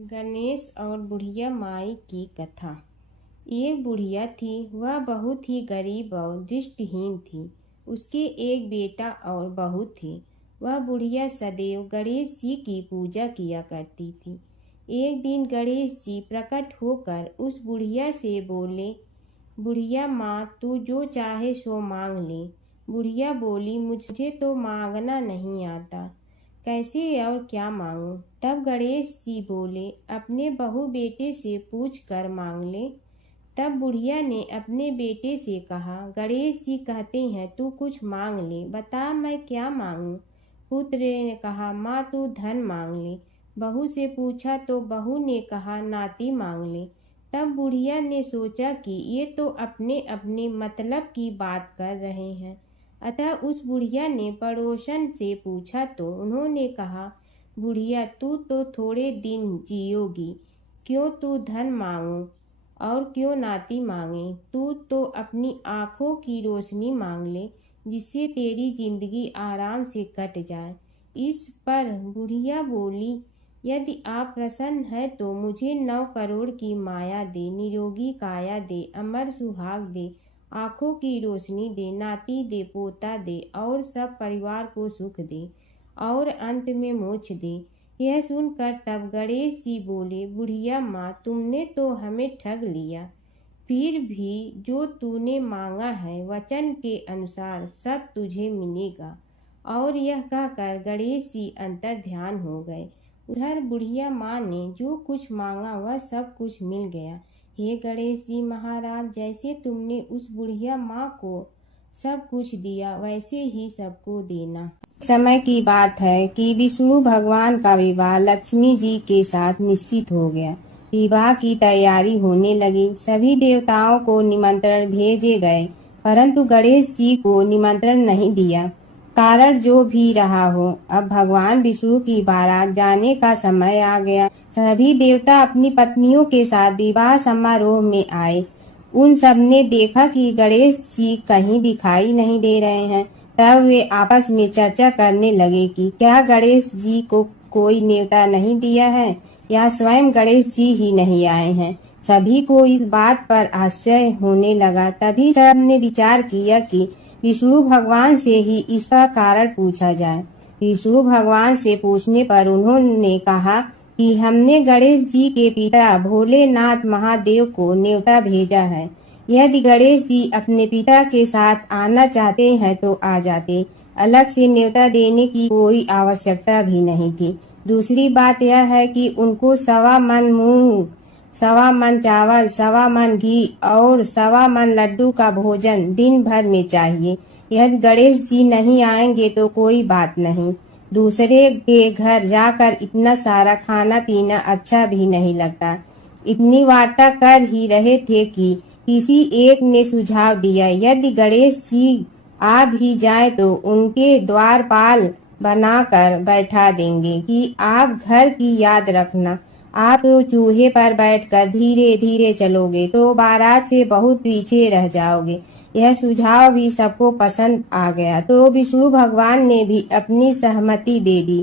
गणेश और बुढ़िया माई की कथा। एक बुढ़िया थी, वह बहुत ही गरीब और दृष्टिहीन थी। उसके एक बेटा और बहू थे। वह बुढ़िया सदैव गणेश जी की पूजा किया करती थी। एक दिन गणेश जी प्रकट होकर उस बुढ़िया से बोले, बुढ़िया माँ, तू जो चाहे सो मांग ले। बुढ़िया बोली, मुझे तो मांगना नहीं आता, कैसे और क्या मांगूं? तब गणेश जी बोले, अपने बहू बेटे से पूछ कर मांग ले। तब बुढ़िया ने अपने बेटे से कहा, गणेश जी कहते हैं तू कुछ मांग ले, बता मैं क्या मांगूं? पुत्र ने कहा, माँ तू धन मांग ले। बहू से पूछा तो बहू ने कहा, नाती मांग ले। तब बुढ़िया ने सोचा कि ये तो अपने अपने मतलब की बात कर रहे हैं। अतः उस बुढ़िया ने पड़ोसन से पूछा तो उन्होंने कहा, बुढ़िया तू तो थोड़े दिन जियोगी, क्यों तू धन मांगो और क्यों नाती मांगे? तू तो अपनी आँखों की रोशनी मांग ले, जिससे तेरी जिंदगी आराम से कट जाए। इस पर बुढ़िया बोली, यदि आप प्रसन्न है तो मुझे 9 करोड़ की माया दे, निरोगी काया दे, अमर सुहाग दे, आँखों की रोशनी दे, नाती दे, पोता दे और सब परिवार को सुख दे और अंत में मोक्ष दे। यह सुनकर तब गणेश जी बोले, बुढ़िया माँ, तुमने तो हमें ठग लिया। फिर भी जो तूने मांगा है वचन के अनुसार सब तुझे मिलेगा। और यह कहकर गणेश जी अंतर ध्यान हो गए। उधर बुढ़िया माँ ने जो कुछ मांगा वह सब कुछ मिल गया। हे गणेश जी महाराज, जैसे तुमने उस बुढ़िया माँ को सब कुछ दिया वैसे ही सबको देना। समय की बात है कि विष्णु भगवान का विवाह लक्ष्मी जी के साथ निश्चित हो गया। विवाह की तैयारी होने लगी। सभी देवताओं को निमंत्रण भेजे गए, परंतु गणेश जी को निमंत्रण नहीं दिया। कारण जो भी रहा हो, अब भगवान विष्णु की बारात जाने का समय आ गया। सभी देवता अपनी पत्नियों के साथ विवाह समारोह में आए। उन सब ने देखा कि गणेश जी कहीं दिखाई नहीं दे रहे हैं। तब वे आपस में चर्चा करने लगे कि क्या गणेश जी को कोई न्योता नहीं दिया है या स्वयं गणेश जी ही नहीं आए हैं। सभी को इस बात पर आश्चर्य होने लगा। तभी सब ने विचार किया कि विष्णु भगवान से ही इसका कारण पूछा जाए। विष्णु भगवान से पूछने पर उन्होंने कहा कि हमने गणेश जी के पिता भोलेनाथ महादेव को न्योता भेजा है। यदि गणेश जी अपने पिता के साथ आना चाहते हैं तो आ जाते, अलग से न्योता देने की कोई आवश्यकता भी नहीं थी। दूसरी बात यह है कि उनको 1.25 मन मूंग, 1.25 मन चावल, 1.25 मन घी और 1.25 मन लड्डू का भोजन दिन भर में चाहिए। यदि गणेश जी नहीं आएंगे तो कोई बात नहीं, दूसरे के घर जाकर इतना सारा खाना पीना अच्छा भी नहीं लगता। इतनी वार्ता कर ही रहे थे कि किसी एक ने सुझाव दिया, यदि गणेश जी आ भी जाए तो उनके द्वारपाल बनाकर बैठा देंगे कि आप घर की याद रखना। आप तो चूहे पर बैठकर धीरे धीरे चलोगे तो बारात से बहुत पीछे रह जाओगे। यह सुझाव भी सबको पसंद आ गया तो विष्णु भगवान ने भी अपनी सहमति दे दी।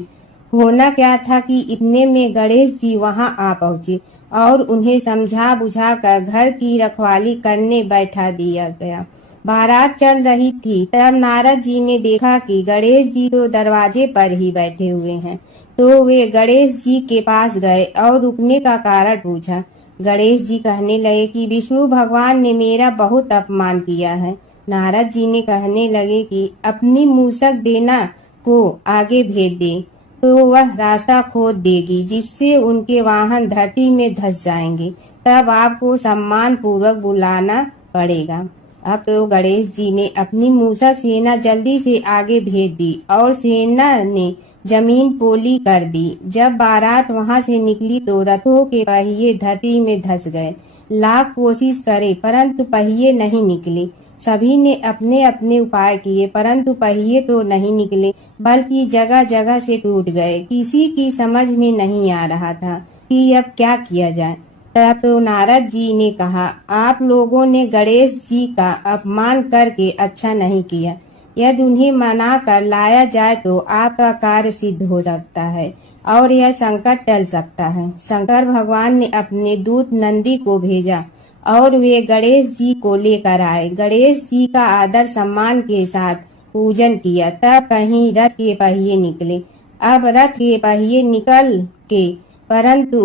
होना क्या था कि इतने में गणेश जी वहां आ पहुंचे और उन्हें समझा बुझा कर घर की रखवाली करने बैठा दिया गया। बारात चल रही थी, तब नारद जी ने देखा कि गणेश जी तो दरवाजे पर ही बैठे हुए हैं। तो वे गणेश जी के पास गए और रुकने का कारण पूछा। गणेश जी कहने लगे कि विष्णु भगवान ने मेरा बहुत अपमान किया है। नारद जी ने कहने लगे कि अपनी मूसक देना को आगे भेज दे तो वह रास्ता खोद देगी, जिससे उनके वाहन धरती में धंस जाएंगे। तब आपको सम्मान पूर्वक बुलाना पड़ेगा। अब तो गणेश जी ने अपनी मूसक सेना जल्दी से आगे भेज दी और सेना ने जमीन पोली कर दी। जब बारात वहां से निकली तो रथों के पहिए धरती में धंस गए। लाख कोशिश करे परंतु पहिए नहीं निकले। सभी ने अपने अपने उपाय किए परंतु पहिए तो नहीं निकले, बल्कि जगह जगह से टूट गए। किसी की समझ में नहीं आ रहा था कि अब क्या किया जाए। तब तो नारद जी ने कहा, आप लोगों ने गणेश जी का अपमान करके अच्छा नहीं किया। यदि उन्हें मना कर लाया जाए तो आपका कार्य सिद्ध हो सकता है और यह संकट टल सकता है। शंकर भगवान ने अपने दूत नंदी को भेजा और वे गणेश जी को लेकर आए। गणेश जी का आदर सम्मान के साथ पूजन किया। तब कहीं रथ के पहिए निकले। अब रथ के पहिए निकल के परंतु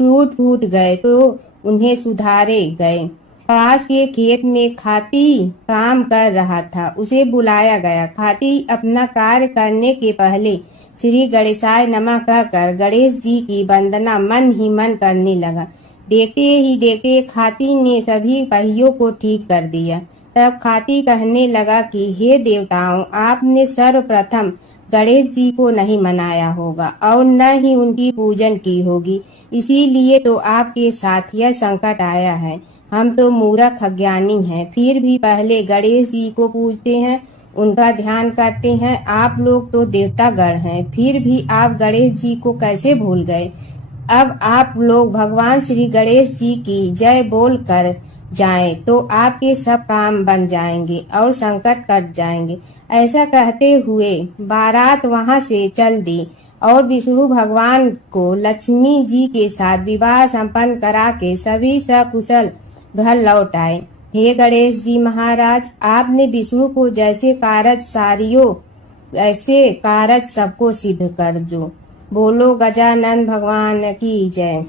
टूट गए तो उन्हें सुधारे गए। पास के खेत में खाती काम कर रहा था, उसे बुलाया गया। खाती अपना कार्य करने के पहले श्री गणेशाय नमः कहकर गणेश जी की वंदना मन ही मन करने लगा। देखते ही देखते खाती ने सभी पहियों को ठीक कर दिया। तब खाती कहने लगा कि हे देवताओं, आपने सर्वप्रथम गणेश जी को नहीं मनाया होगा और न ही उनकी पूजन की होगी, इसीलिए तो आपके साथ यह संकट आया है। हम तो मूर्ख अज्ञानी हैं, फिर भी पहले गणेश जी को पूजते हैं, उनका ध्यान करते हैं। आप लोग तो देवतागण हैं, फिर भी आप गणेश जी को कैसे भूल गए? अब आप लोग भगवान श्री गणेश जी की जय बोल कर जाएं तो आपके सब काम बन जाएंगे और संकट कट जाएंगे। ऐसा कहते हुए बारात वहां से चल दी और विष्णु भगवान को लक्ष्मी जी के साथ विवाह संपन्न करा के सभी सकुशल घर लौट आए। हे गणेश जी महाराज, आपने विष्णु को जैसे कारज सारियो ऐसे कारज सबको सिद्ध कर जो। बोलो गजानन भगवान की जय।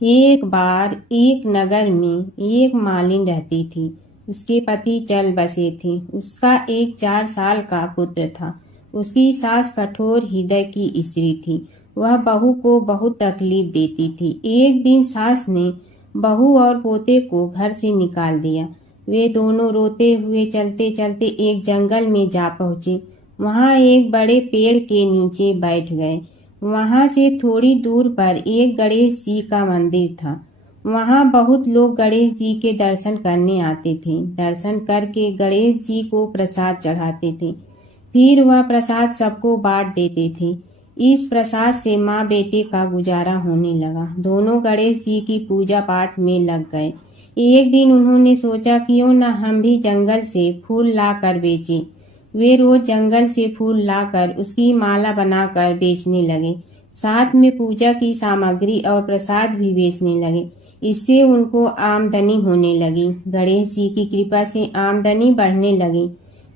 एक बार एक नगर में एक मालिन रहती थी। उसके पति चल बसे थे। उसका एक 4 साल का पुत्र था। उसकी सास कठोर हृदय की स्त्री थी। वह बहू को बहुत तकलीफ देती थी। एक दिन सास ने बहू और पोते को घर से निकाल दिया। वे दोनों रोते हुए चलते चलते एक जंगल में जा पहुंचे। वहां एक बड़े पेड़ के नीचे बैठ गए। वहां से थोड़ी दूर पर एक गणेश जी का मंदिर था। वहां बहुत लोग गणेश जी के दर्शन करने आते थे। दर्शन करके गणेश जी को प्रसाद चढ़ाते थे। फिर वह प्रसाद सबको बांट देते थे। इस प्रसाद से माँ बेटे का गुजारा होने लगा। दोनों गणेश जी की पूजा पाठ में लग गए। एक दिन उन्होंने सोचा क्यों न हम भी जंगल से फूल ला कर बेचें। वे रोज जंगल से फूल लाकर उसकी माला बनाकर बेचने लगे। साथ में पूजा की सामग्री और प्रसाद भी बेचने लगे। इससे उनको आमदनी होने लगी। गणेश जी की कृपा से आमदनी बढ़ने लगी।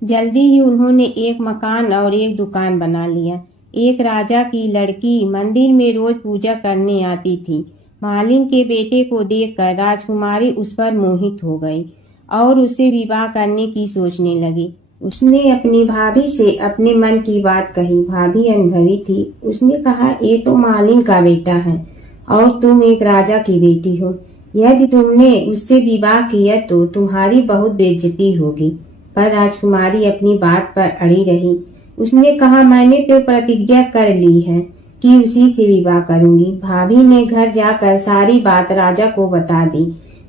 जल्दी ही उन्होंने एक मकान और एक दुकान बना लिया। एक राजा की लड़की मंदिर में रोज पूजा करने आती थी। मालिन के बेटे को देखकर राजकुमारी उस पर मोहित हो गई और उससे विवाह करने की सोचने लगी। उसने अपनी भाभी से अपने मन की बात कही। भाभी अनुभवी थी। उसने कहा, ये तो मालिन का बेटा है और तुम एक राजा की बेटी हो। यदि तुमने उससे विवाह किया तो तुम्हारी बहुत बेइज्जती होगी। पर राजकुमारी अपनी बात पर अड़ी रही। उसने कहा, मैंने तो प्रतिज्ञा कर ली है कि उसी से विवाह करूंगी। भाभी ने घर जाकर सारी बात राजा को बता दी।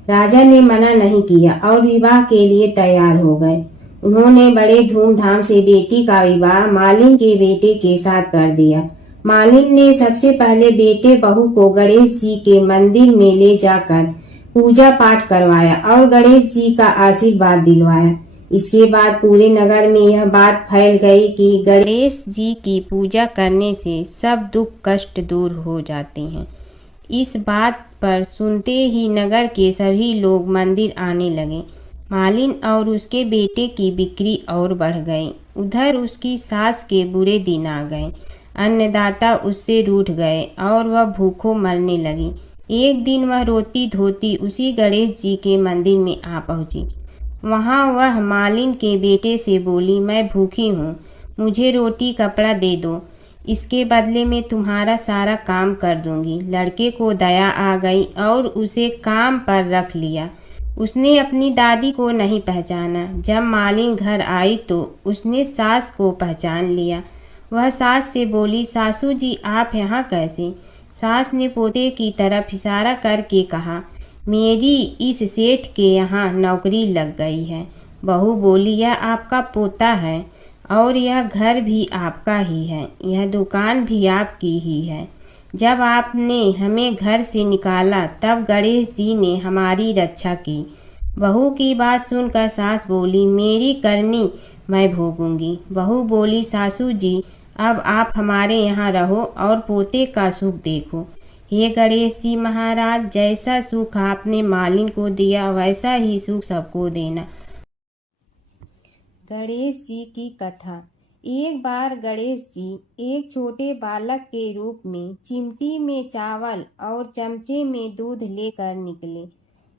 राजा ने मना नहीं किया और विवाह के लिए तैयार हो गए। उन्होंने बड़े धूमधाम से बेटी का विवाह मालिन के बेटे के साथ कर दिया। मालिन ने सबसे पहले बेटे बहू को गणेश जी के मंदिर में ले जाकर पूजा पाठ करवाया और गणेश जी का आशीर्वाद दिलवाया। इसके बाद पूरे नगर में यह बात फैल गई कि गणेश जी की पूजा करने से सब दुख कष्ट दूर हो जाते हैं। इस बात पर सुनते ही नगर के सभी लोग मंदिर आने लगे। मालिन और उसके बेटे की बिक्री और बढ़ गई। उधर उसकी सास के बुरे दिन आ गए। अन्नदाता उससे रूठ गए और वह भूखों मरने लगी। एक दिन वह रोती धोती उसी गणेश जी के मंदिर में आ पहुंची। वहां वह मालिन के बेटे से बोली, मैं भूखी हूँ, मुझे रोटी कपड़ा दे दो, इसके बदले में तुम्हारा सारा काम कर दूंगी। लड़के को दया आ गई और उसे काम पर रख लिया। उसने अपनी दादी को नहीं पहचाना। जब मालिन घर आई तो उसने सास को पहचान लिया। वह सास से बोली, सासू जी आप यहाँ कैसे? सास ने पोते की तरफ इशारा करके कहा, मेरी इस सेठ के यहाँ नौकरी लग गई है। बहू बोली, यह आपका पोता है और यह घर भी आपका ही है, यह दुकान भी आपकी ही है। जब आपने हमें घर से निकाला तब गणेश जी ने हमारी रक्षा की। बहू की बात सुनकर सास बोली, मेरी करनी मैं भोगूंगी। बहू बोली, सासू जी अब आप हमारे यहाँ रहो और पोते का सुख देखो। हे गणेश जी महाराज, जैसा सुख आपने मालिन को दिया वैसा ही सुख सबको देना। गणेश जी की कथा। एक बार गणेश जी एक छोटे बालक के रूप में चिमटी में चावल और चमचे में दूध लेकर निकले।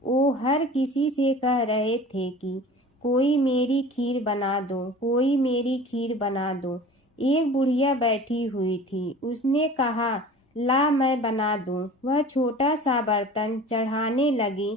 वो हर किसी से कह रहे थे कि कोई मेरी खीर बना दो, कोई मेरी खीर बना दो। एक बुढ़िया बैठी हुई थी, उसने कहा, ला मैं बना दूं। वह छोटा सा बर्तन चढ़ाने लगी।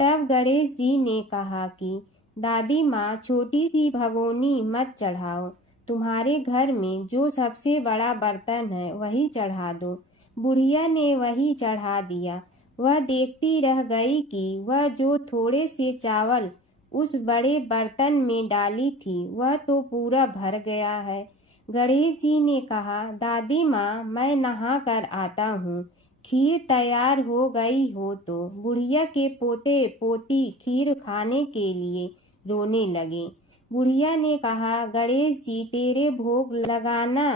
तब गणेश जी ने कहा कि दादी माँ, छोटी सी भगोनी मत चढ़ाओ, तुम्हारे घर में जो सबसे बड़ा बर्तन है वही चढ़ा दो। बुढ़िया ने वही चढ़ा दिया। वह देखती रह गई कि वह जो थोड़े से चावल उस बड़े बर्तन में डाली थी वह तो पूरा भर गया है। गणेश जी ने कहा, दादी माँ, मैं नहा कर आता हूँ। खीर तैयार हो गई हो तो बुढ़िया के पोते पोती खीर खाने के लिए रोने लगे। बुढ़िया ने कहा, गणेश जी, तेरे भोग लगाना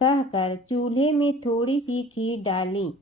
कहकर चूल्हे में थोड़ी सी खीर डाली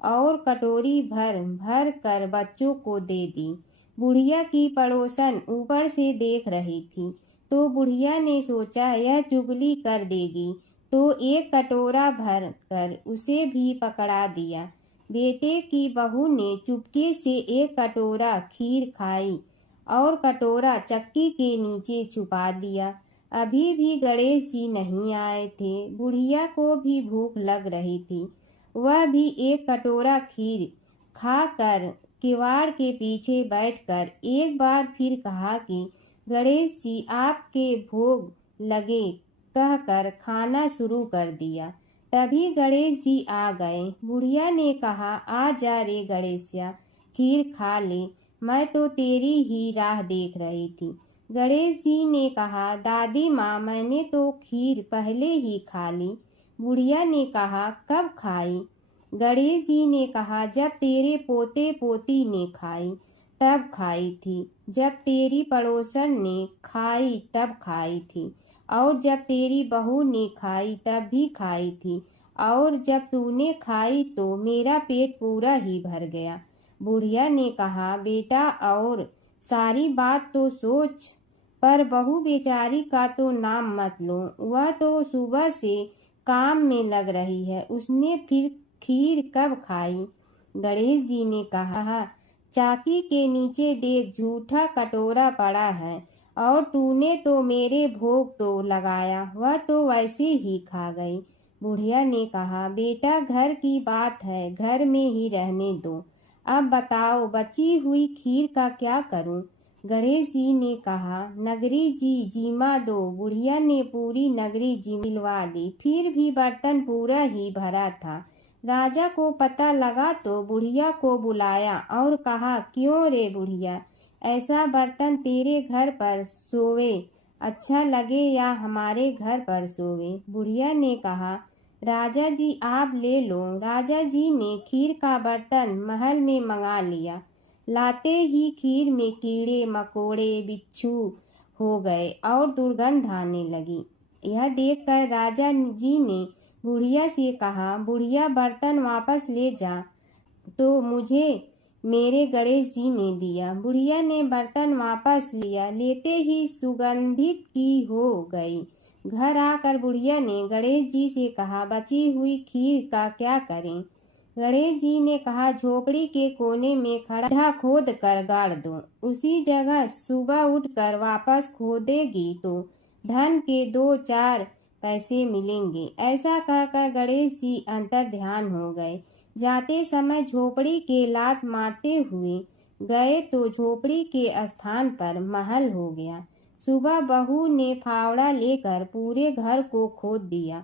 और कटोरी भर भर कर बच्चों को दे दी। बुढ़िया की पड़ोसन ऊपर से देख रही थी, तो बुढ़िया ने सोचा यह चुगली कर देगी, तो एक कटोरा भर कर उसे भी पकड़ा दिया। बेटे की बहू ने चुपके से एक कटोरा खीर खाई और कटोरा चक्की के नीचे छुपा दिया। अभी भी गणेश जी नहीं आए थे। बुढ़िया को भी भूख लग रही थी। वह भी एक कटोरा खीर खाकर किवाड़ के पीछे बैठकर एक बार फिर कहा कि गणेश जी, आपके भोग लगे कहकर खाना शुरू कर दिया। तभी गणेश जी आ गए। बुढ़िया ने कहा, आ जा रे गणेशिया, खीर खा ले, मैं तो तेरी ही राह देख रही थी। गणेश जी ने कहा, दादी माँ, मैंने तो खीर पहले ही खा ली। बुढ़िया ने कहा, कब खाई? गणेश जी ने कहा, जब तेरे पोते पोती ने खाई तब खाई थी, जब तेरी पड़ोसन ने खाई तब खाई थी, और जब तेरी बहू ने खाई तब भी खाई थी, और जब तूने खाई तो मेरा पेट पूरा ही भर गया। बुढ़िया ने कहा, बेटा, और सारी बात तो सोच, पर बहू बेचारी का तो नाम मत लो। वह तो सुबह से काम में लग रही है, उसने फिर खीर कब खाई? गणेश जी ने कहा, चाकी के नीचे देख, झूठा कटोरा पड़ा है, और तूने तो मेरे भोग तो लगाया, वह तो वैसे ही खा गई। बुढ़िया ने कहा, बेटा, घर की बात है, घर में ही रहने दो। अब बताओ, बची हुई खीर का क्या करूं? गणेश जी ने कहा, नगरी जी जिमा दो। बुढ़िया ने पूरी नगरी जिलवा दी, फिर भी बर्तन पूरा ही भरा था। राजा को पता लगा तो बुढ़िया को बुलाया और कहा, क्यों रे बुढ़िया, ऐसा बर्तन तेरे घर पर सोवे अच्छा लगे या हमारे घर पर सोवे? बुढ़िया ने कहा, राजा जी, आप ले लो। राजा जी ने खीर का बर्तन महल में मंगा लिया। लाते ही खीर में कीड़े मकोड़े बिच्छू हो गए और दुर्गंध आने लगी। यह देखकर राजा जी ने बुढ़िया से कहा, बुढ़िया, बर्तन वापस ले जा, तो मुझे मेरे गणेश जी ने दिया। बुढ़िया ने बर्तन वापस लिया, लेते ही सुगंधित की हो गई। घर आकर बुढ़िया ने गणेश जी से कहा, बची हुई खीर का क्या करें? गणेश जी ने कहा, झोपड़ी के कोने में खड्डा खोद कर गाड़ दो, उसी जगह सुबह उठकर वापस खोदेगी तो धन के 2-4 पैसे मिलेंगे। ऐसा कहकर गणेश जी अंतर ध्यान हो गए। जाते समय झोपड़ी के लात मारते हुए गए तो झोपड़ी के स्थान पर महल हो गया। सुबह बहू ने फावड़ा लेकर पूरे घर को खोद दिया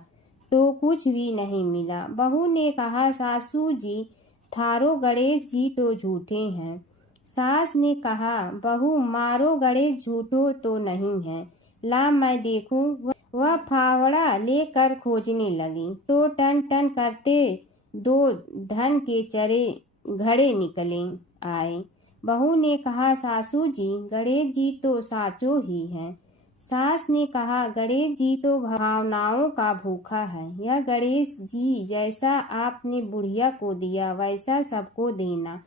तो कुछ भी नहीं मिला। बहू ने कहा, सासू जी, थारो गणेश जी तो झूठे हैं। सास ने कहा, बहू, मारो गणेश झूठो तो नहीं है, ला मैं देखूं। वह फावड़ा लेकर खोजने लगी तो टन टन करते 2 धन के घड़े निकले आए। बहू ने कहा, सासू जी, गणेश जी तो साचो ही हैं। सास ने कहा, गणेश जी तो भावनाओं का भूखा है। यह गणेश जी जैसा आपने बुढ़िया को दिया वैसा सबको देना।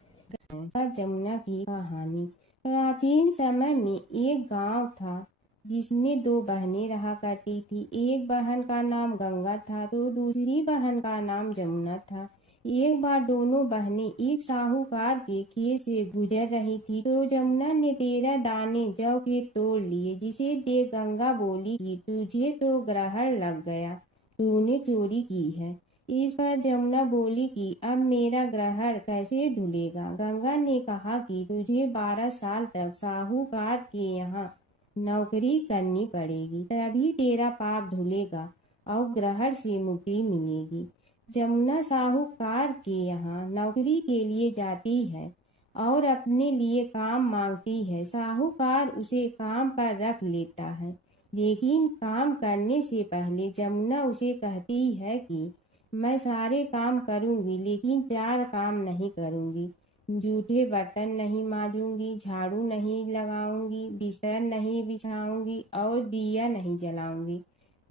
जमुना की कहानी। प्राचीन समय में एक गांव था जिसमें दो बहनें रहा करती थी। एक बहन का नाम गंगा था तो दूसरी बहन का नाम जमुना था। एक बार दोनों बहनें एक साहूकार के खेत से गुजर रही थी तो जमुना ने 13 दाने जौ के तोड़ लिए, जिसे देख गंगा बोली कि तुझे तो ग्रहण लग गया, तूने चोरी की है। इस पर जमुना बोली कि अब मेरा ग्रहण कैसे धुलेगा। गंगा ने कहा कि तुझे 12 साल तक साहूकार के यहाँ नौकरी करनी पड़ेगी, तभी तेरा पाप धुलेगा और ग्रहण से मुक्ति मिलेगी। जमुना साहूकार के यहाँ नौकरी के लिए जाती है और अपने लिए काम मांगती है। साहूकार उसे काम पर रख लेता है, लेकिन काम करने से पहले जमुना उसे कहती है कि मैं सारे काम करूंगी लेकिन 4 काम नहीं करूंगी। जूठे बर्तन नहीं मांजूंगी, झाड़ू नहीं लगाऊंगी, बिस्तर नहीं बिछाऊंगी और दिया नहीं जलाऊंगी।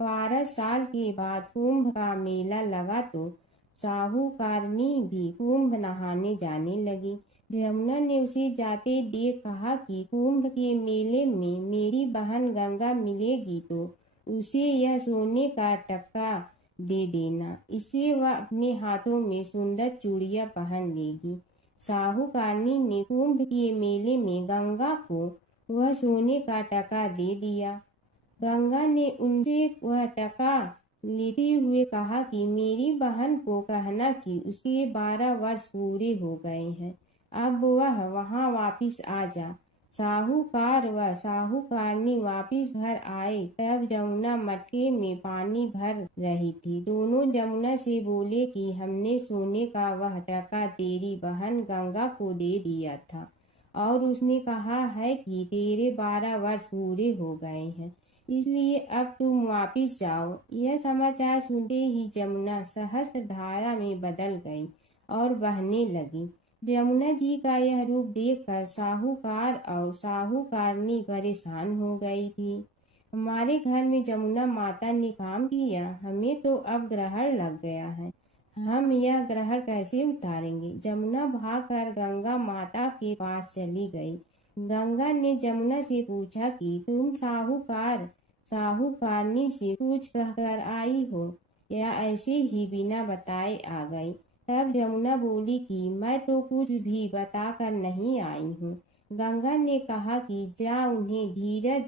12 साल के बाद कुंभ का मेला लगा तो साहूकारनी भी कुंभ नहाने जाने लगी। जमुना ने उसे जाते देख कहा कि कुंभ के मेले में मेरी बहन गंगा मिलेगी तो उसे यह सोने का टक्का दे देना, इससे वह अपने हाथों में सुंदर चूड़ियां पहन लेगी। साहूकारनी ने कुंभ के मेले में गंगा को वह सोने का टका दे दिया। गंगा ने उनसे वह टका लेते हुए कहा कि मेरी बहन को कहना कि उसके 12 वर्ष पूरे हो गए हैं, अब वह वहां वापिस आ जा। साहूकार व साहूकारनी वापिस घर आए तब जमुना मटके में पानी भर रही थी। दोनों जमुना से बोले कि हमने सोने का वह टका तेरी बहन गंगा को दे दिया था और उसने कहा है कि तेरे 12 वर्ष पूरे हो गए हैं, इसलिए अब तुम वापिस जाओ। यह समाचार सुनते ही जमुना सहस्त्र धारा में बदल गई और बहने लगी। जमुना जी का यह रूप देखकर साहूकार और साहूकारनी परेशान हो गई थी। हमारे घर में जमुना माता ने काम किया, हमें तो अब ग्रहण लग गया है, हम यह ग्रहण कैसे उतारेंगे। जमुना भागकर गंगा माता के पास चली गई। गंगा ने जमुना से पूछा कि तुम साहूकारनी से कुछ कहकर आई हो या ऐसे ही बिना बताए आ गई। तब जमुना बोली कि मैं तो कुछ भी बताकर नहीं आई हूँ। गंगा ने कहा कि जा उन्हें धीरज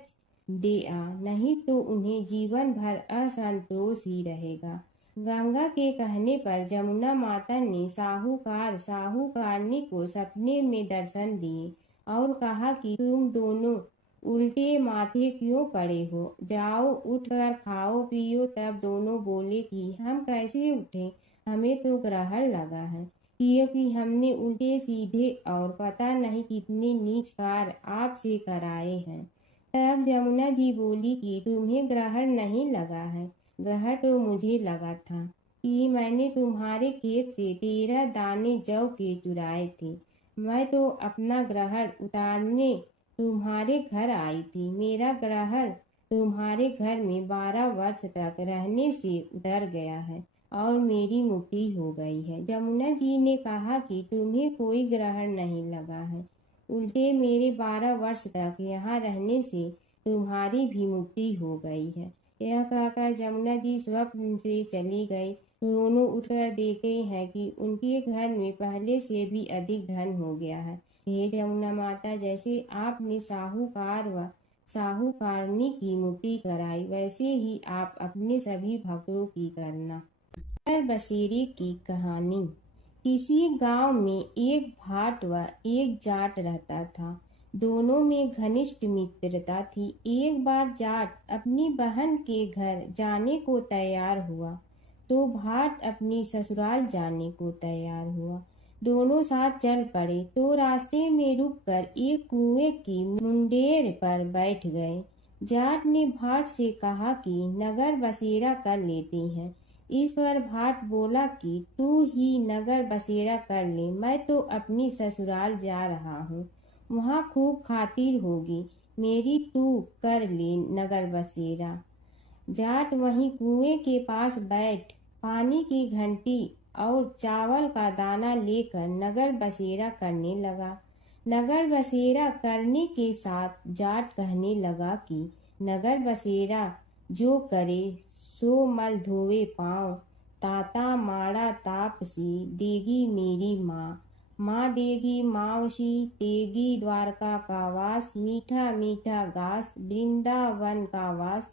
दे आ, नहीं तो उन्हें जीवन भर असंतोष ही रहेगा। गंगा के कहने पर जमुना माता ने साहूकारनी को सपने में दर्शन दिए और कहा कि तुम दोनों उल्टे माथे क्यों पड़े हो, जाओ उठकर खाओ पियो। तब दोनों बोले कि हम कैसे उठें, हमें तो ग्रहण लगा है, क्योंकि हमने उल्टे सीधे और पता नहीं कितने नीच कार्य आपसे कराए हैं। तब जमुना जी बोली कि तुम्हें ग्रहण नहीं लगा है, ग्रहण तो मुझे लगा था कि मैंने तुम्हारे खेत से 13 दाने जौ के चुराए थे। मैं तो अपना ग्रहण उतारने तुम्हारे घर आई थी। मेरा ग्रहण तुम्हारे घर में 12 वर्ष तक रहने से उतर गया है और मेरी मुक्ति हो गई है। जमुना जी ने कहा कि तुम्हें कोई ग्रहण नहीं लगा है, उल्टे मेरे 12 वर्ष तक यहाँ रहने से तुम्हारी भी मुक्ति हो गई है। यह कहकर जमुना जी स्वप्न से चली गई। दोनों उठकर देखते हैं कि उनके घर में पहले से भी अधिक धन हो गया है। हे जमुना माता, जैसे आपने साहूकार व साहूकारनी की मुक्ति कराई, वैसे ही आप अपने सभी भक्तों की करना। बसेरे की कहानी। किसी गांव में एक भाट व एक जाट रहता था। दोनों में घनिष्ठ मित्रता थी। एक बार जाट अपनी बहन के घर जाने को तैयार हुआ तो भाट अपनी ससुराल जाने को तैयार हुआ। दोनों साथ चल पड़े तो रास्ते में रुककर एक कुएं की मुंडेर पर बैठ गए। जाट ने भाट से कहा कि नगर बसेरा कर लेते हैं। इस पर भाट बोला कि तू ही नगर बसेरा कर ले, मैं तो अपनी ससुराल जा रहा हूँ, वहाँ खूब खातिर होगी। मेरी तू कर ले नगर बसेरा। जाट वहीं कुएं के पास बैठ पानी की घंटी और चावल का दाना लेकर नगर बसेरा करने लगा। नगर बसेरा करने के साथ जाट कहने लगा कि नगर बसेरा जो करे सो मल धोवे पाँव, ताता माड़ा तापसी देगी मेरी माँ। माँ देगी मावशी तेगी द्वारका का वास, मीठा मीठा घास वृंदावन का वास।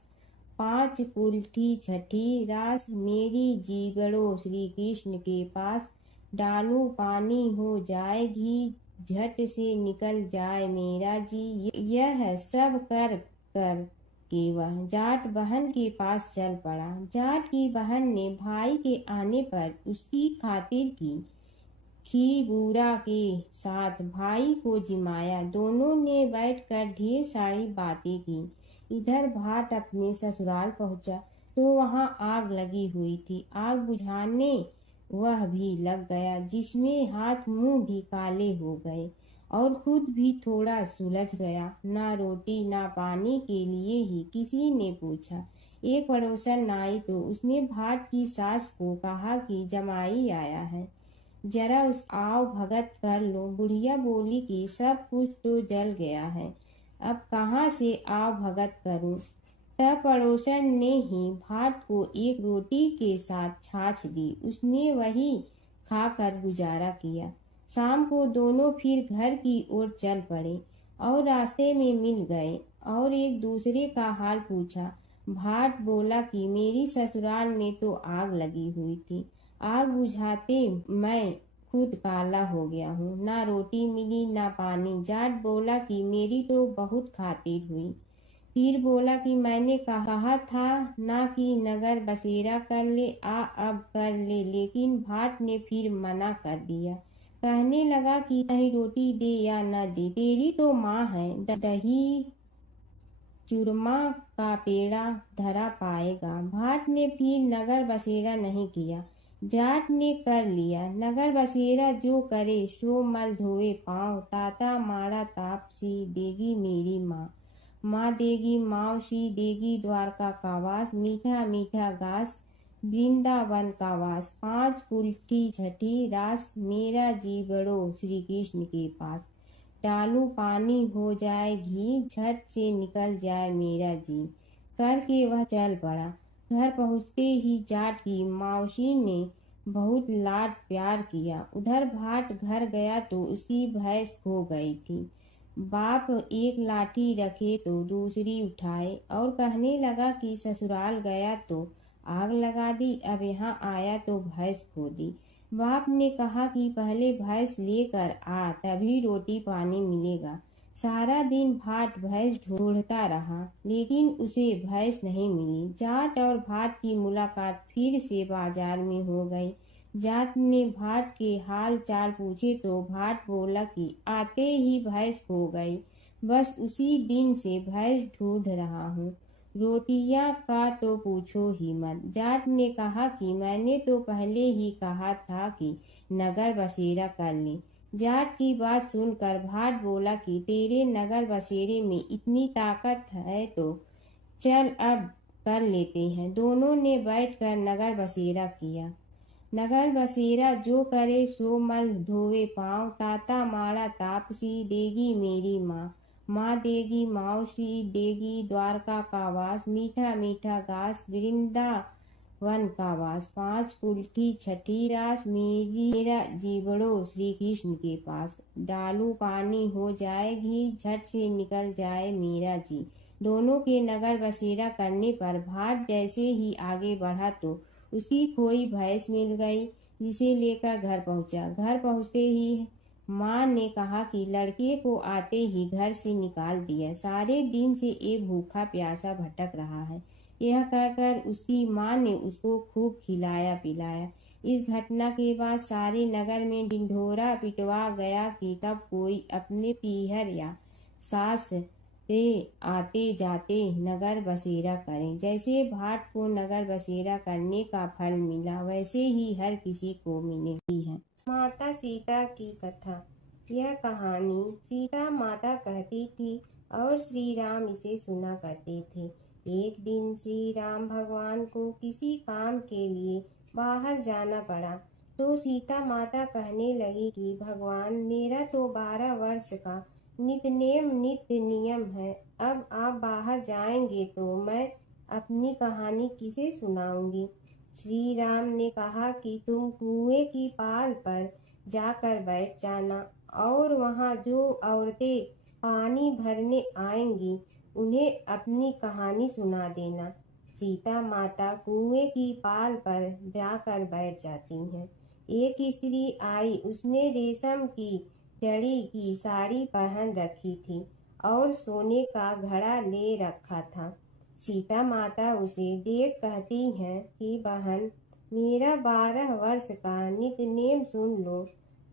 5 कुल्ठी छठी रास मेरी जीवड़ो श्री कृष्ण के पास। डालू पानी हो जाए घी झट से निकल जाए मेरा जी। यह सब कर कर के वह जाट बहन के पास चल पड़ा। जाट की बहन ने भाई के आने पर उसकी खातिर की खी बूरा के साथ भाई को जिमाया। दोनों ने बैठकर ढेर सारी बातें की। इधर भाट अपने ससुराल पहुंचा तो वहां आग लगी हुई थी। आग बुझाने वह भी लग गया, जिसमें हाथ मुंह भी काले हो गए और खुद भी थोड़ा सुलझ गया। ना रोटी ना पानी के लिए ही किसी ने पूछा। एक पड़ोसन आई तो उसने भाट की सास को कहा कि जमाई आया है, जरा उस आओ भगत कर लो। बुढ़िया बोली कि सब कुछ तो जल गया है, अब कहाँ से आओ भगत करूं। तब पड़ोसन ने ही भाट को एक रोटी के साथ छाछ दी। उसने वही खाकर गुजारा किया। शाम को दोनों फिर घर की ओर चल पड़े और रास्ते में मिल गए और एक दूसरे का हाल पूछा। भाट बोला कि मेरी ससुराल में तो आग लगी हुई थी, आग बुझाते मैं खुद काला हो गया हूँ, ना रोटी मिली ना पानी। जाट बोला कि मेरी तो बहुत खातिर हुई। फिर बोला कि मैंने कहा था ना कि नगर बसेरा कर ले, आ अब कर ले। लेकिन भाट ने फिर मना कर दिया। कहने लगा कि चाहे रोटी दे या न दे, तेरी तो माँ है, दही चूरमा का पेड़ा धरा पाएगा। भाट ने फिर नगर बसेरा नहीं किया, जाट ने कर लिया। नगर बसेरा जो करे सो मल धोवे पाँव, ताता माड़ा तापसी देगी मेरी माँ। माँ देगी मावशी देगी द्वारका का वास, मीठा मीठा घास वृंदावन का वास। 5 कुल्ठी छठी रास मेरा जीवड़ो श्री कृष्ण के पास। डालू पानी हो जाए घी झट से निकल जाए मेरा जी। करके वह चल पड़ा। घर पहुँचते ही जाट की मावशी ने बहुत लाड प्यार किया। उधर भाट घर गया तो उसकी भैंस खो गई थी। बाप एक लाठी रखे तो दूसरी उठाए और कहने लगा कि ससुराल गया तो आग लगा दी, अब यहाँ आया तो भैंस खो दी। बाप ने कहा कि पहले भैंस लेकर आ, तभी रोटी पानी मिलेगा। सारा दिन भाट भैंस ढूंढता रहा, लेकिन उसे भैंस नहीं मिली। जाट और भाट की मुलाकात फिर से बाजार में हो गई। जाट ने भाट के हाल चाल पूछे तो भाट बोला कि आते ही भैंस खो गई, बस उसी दिन से भैंस ढूंढ रहा हूँ। रोटियां का तो पूछो ही मत। जाट ने कहा कि मैंने तो पहले ही कहा था कि नगर बसेरा कर ले। जाट की बात सुनकर भाट बोला कि तेरे नगर बसेरे में इतनी ताकत है तो चल अब कर लेते हैं। दोनों ने बैठकर नगर बसेरा किया। नगर बसेरा जो करे सो मल धोवे पाँव, ताता माड़ा तापसी देगी मेरी माँ। माँ देगी मावशी देगी द्वारका का वास, मीठा मीठा घास वृंदावन का वास। 5 कुल्ठी छठी रास मेरा जीवड़ो श्री कृष्ण के पास। डालू पानी हो जाए घी झट से निकल जाए मेरा जी। दोनों के नगर बसेरा करने पर भाट जैसे ही आगे बढ़ा तो उसकी खोई भैंस मिल गई, जिसे लेकर घर पहुंचा। घर पहुंचते ही माँ ने कहा कि लड़के को आते ही घर से निकाल दिया, सारे दिन से ये भूखा प्यासा भटक रहा है। यह कहकर उसकी माँ ने उसको खूब खिलाया पिलाया। इस घटना के बाद सारे नगर में ढिंढोरा पिटवा गया कि कब कोई अपने पीहर या सास से आते जाते नगर बसेरा करें। जैसे भाट को नगर बसेरा करने का फल मिला, वैसे ही हर किसी को मिलेगी है। माता सीता की कथा। यह कहानी सीता माता कहती थी और श्री राम इसे सुना करते थे। एक दिन श्री राम भगवान को किसी काम के लिए बाहर जाना पड़ा, तो सीता माता कहने लगी कि भगवान, मेरा तो 12 वर्ष का नित्य नियम है। अब आप बाहर जाएंगे तो मैं अपनी कहानी किसे सुनाऊंगी। श्री राम ने कहा कि तुम कुएं की पाल पर जाकर बैठ जाना और वहाँ जो औरतें पानी भरने आएंगी उन्हें अपनी कहानी सुना देना। सीता माता कुएं की पाल पर जाकर बैठ जाती हैं। एक स्त्री आई, उसने रेशम की जड़ी की साड़ी पहन रखी थी और सोने का घड़ा ले रखा था। सीता माता उसे देख कहती हैं कि बहन, मेरा 12 वर्ष का नित्य नेम सुन लो।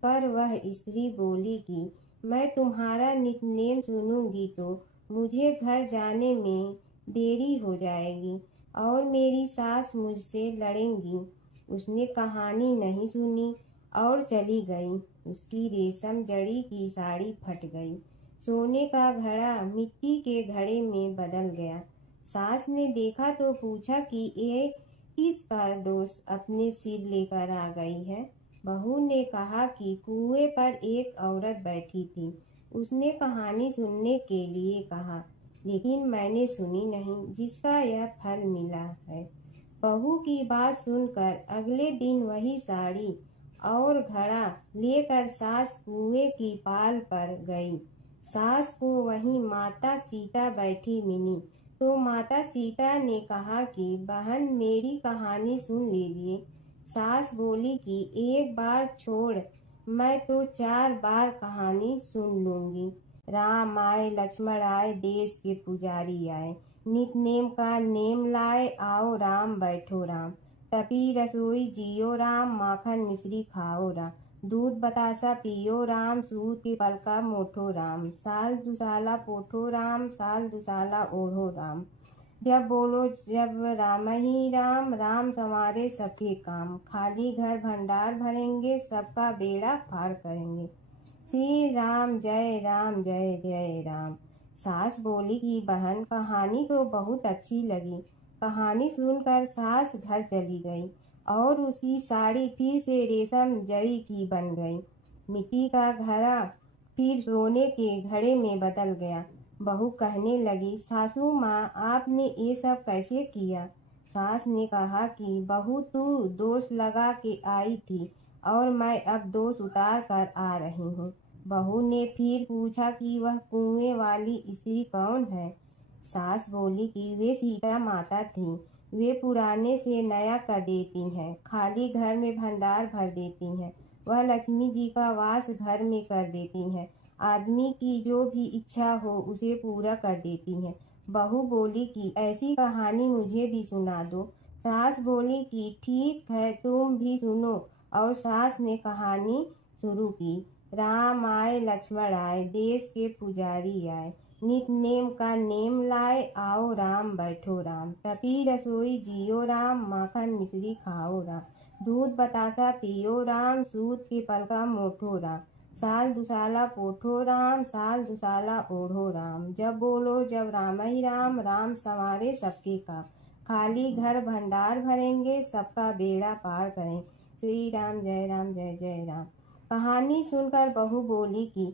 पर वह स्त्री बोली कि मैं तुम्हारा नित्य नेम सुनूंगी तो मुझे घर जाने में देरी हो जाएगी और मेरी सास मुझसे लड़ेंगी। उसने कहानी नहीं सुनी और चली गई। उसकी रेशम जड़ी की साड़ी फट गई, सोने का घड़ा मिट्टी के घड़े में बदल गया। सास ने देखा तो पूछा कि ये किसका दोष अपने सिर लेकर आ गई है। बहू ने कहा कि कुएं पर एक औरत बैठी थी, उसने कहानी सुनने के लिए कहा, लेकिन मैंने सुनी नहीं, जिसका यह फल मिला है। बहू की बात सुनकर अगले दिन वही साड़ी और घड़ा लेकर सास कुएं की पाल पर गई। सास को वहीं माता सीता बैठी मिली, तो माता सीता ने कहा कि बहन, मेरी कहानी सुन लीजिए। सास बोली कि एक बार छोड़, मैं तो 4 बार कहानी सुन लूंगी। राम आए, लक्ष्मण आए, देश के पुजारी आए, नित नेम का नेम लाए, आओ राम बैठो राम। तपी रसोई जियो राम, माखन मिश्री खाओ राम। दूध बतासा पियो राम, सूत के पलका मोठो राम। साल दुसाला पोठो राम, साल दुसाला ओढ़ो राम। जब बोलो जब राम ही राम, राम संवारे सबके काम। खाली घर भंडार भरेंगे, सबका बेड़ा पार करेंगे। श्री राम जय राम जय जय राम। सास बोली कि बहन, कहानी तो बहुत अच्छी लगी। कहानी सुनकर सास घर चली गई और उसकी साड़ी फिर से रेशम जड़ी की बन गई। मिट्टी का घड़ा फिर सोने के घड़े में बदल गया। बहू कहने लगी, सासू माँ, आपने ये सब कैसे किया। सास ने कहा कि बहू, तू दोष लगा के आई थी और मैं अब दोष उतार कर आ रही हूँ। बहू ने फिर पूछा कि वह कुएं वाली स्त्री कौन है। सास बोली कि वे सीता माता थीं। वे पुराने से नया कर देती हैं, खाली घर में भंडार भर देती हैं। वह लक्ष्मी जी का वास घर में कर देती हैं। आदमी की जो भी इच्छा हो उसे पूरा कर देती हैं। बहू बोली कि ऐसी कहानी मुझे भी सुना दो। सास बोली कि ठीक है, तुम भी सुनो। और सास ने कहानी शुरू की। राम आए, लक्ष्मण आए, देश के पुजारी आए, नित नेम का नेम लाए, आओ राम बैठो राम। तपी रसोई जियो राम, माखन मिश्री खाओ राम। दूध बतासा पियो राम, सूत के पलका मोठो राम। साल दुसाला पोठो राम, साल दुसाला ओढ़ो राम। जब बोलो जब राम ही राम, राम संवारे सबके काम। खाली घर भंडार भरेंगे, सबका बेड़ा पार करें। श्री राम जय जय राम। कहानी सुनकर बहू बोली कि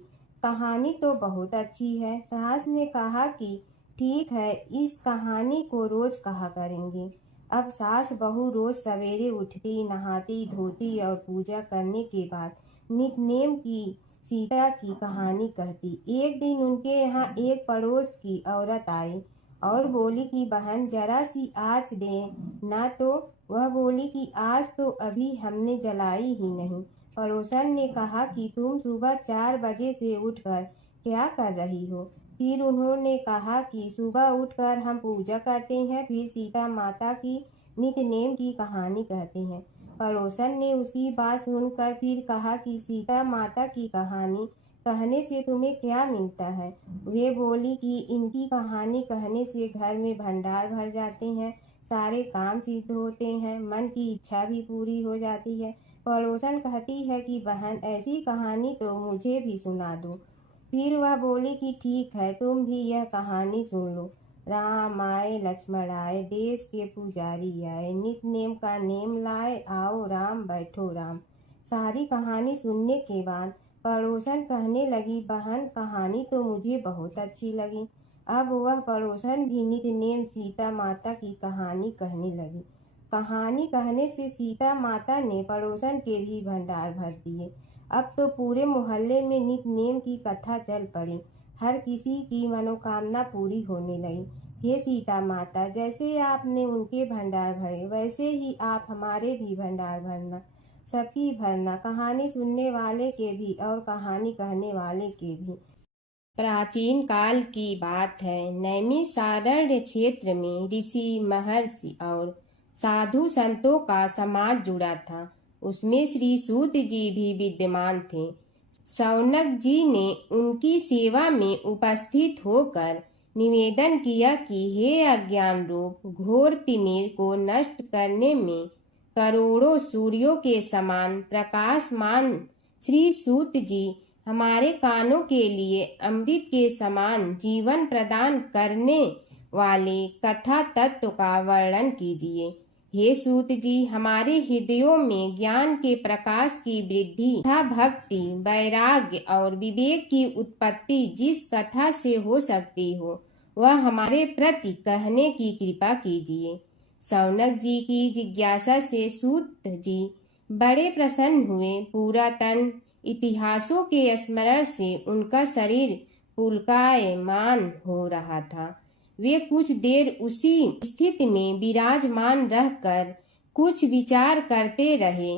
कहानी तो बहुत अच्छी है। सास ने कहा कि ठीक है, इस कहानी को रोज कहा करेंगे। अब सास बहू रोज सवेरे उठती, नहाती धोती और पूजा करने के बाद नित्य की सीता की कहानी कहती। एक दिन उनके यहाँ एक पड़ोस की औरत आई और बोली कि बहन, जरा सी आँच दे ना। तो वह बोली कि आज तो अभी हमने जलाई ही नहीं। पड़ोसन ने कहा कि तुम सुबह 4 बजे से उठकर क्या कर रही हो। फिर उन्होंने कहा कि सुबह उठकर हम पूजा करते हैं, फिर सीता माता की नित्य नेम की कहानी कहते हैं। पड़ोसन ने उसकी बात सुनकर फिर कहा कि सीता माता की कहानी कहने से तुम्हें क्या मिलता है। वे बोली कि इनकी कहानी कहने से घर में भंडार भर जाते हैं, सारे काम सिद्ध होते हैं, मन की इच्छा भी पूरी हो जाती है, पड़ोसन कहती है कि बहन ऐसी कहानी तो मुझे भी सुना दो। फिर वह बोली कि ठीक है, तुम भी यह कहानी सुन लो। राम आए लक्ष्मण आए, देश के पुजारी आए, नित नेम का नेम लाए, आओ राम बैठो राम। सारी कहानी सुनने के बाद पड़ोसन कहने लगी, बहन कहानी तो मुझे बहुत अच्छी लगी। अब वह पड़ोसन भी नित नेम सीता माता की कहानी कहने लगी। कहानी कहने से सीता माता ने पड़ोसन के भी भंडार भर दिए। अब तो पूरे मोहल्ले में नित नेम की कथा चल पड़ी। हर किसी की मनोकामना पूरी होने लगी। हे सीता माता, जैसे आपने उनके भंडार भरे वैसे ही आप हमारे भी भंडार भरना, सबकी भरना, कहानी सुनने वाले के भी और कहानी कहने वाले के भी। प्राचीन काल की बात है। नैमिषारण्य क्षेत्र में ऋषि, महर्षि और साधु संतों का समाज जुड़ा था। उसमें श्री सूत जी भी विद्यमान थे। शौनक जी ने उनकी सेवा में उपस्थित होकर निवेदन किया कि हे अज्ञान रूप घोर तिमिर को नष्ट करने में करोड़ों सूर्यों के समान प्रकाशमान श्री सूत जी हमारे कानों के लिए अमृत के समान जीवन प्रदान करने वाले कथा तत्व का वर्णन कीजिए। हे सूत जी, हमारे हृदयों में ज्ञान के प्रकाश की वृद्धि तथा भक्ति, वैराग्य और विवेक की उत्पत्ति जिस कथा से हो सकती हो वह हमारे प्रति कहने की कृपा कीजिए। शौनक जी की जिज्ञासा से सूत जी बड़े प्रसन्न हुए। पुरातन इतिहासों के स्मरण से उनका शरीर पुलकायमान हो रहा था। वे कुछ देर उसी स्थिति में विराजमान रहकर कुछ विचार करते रहे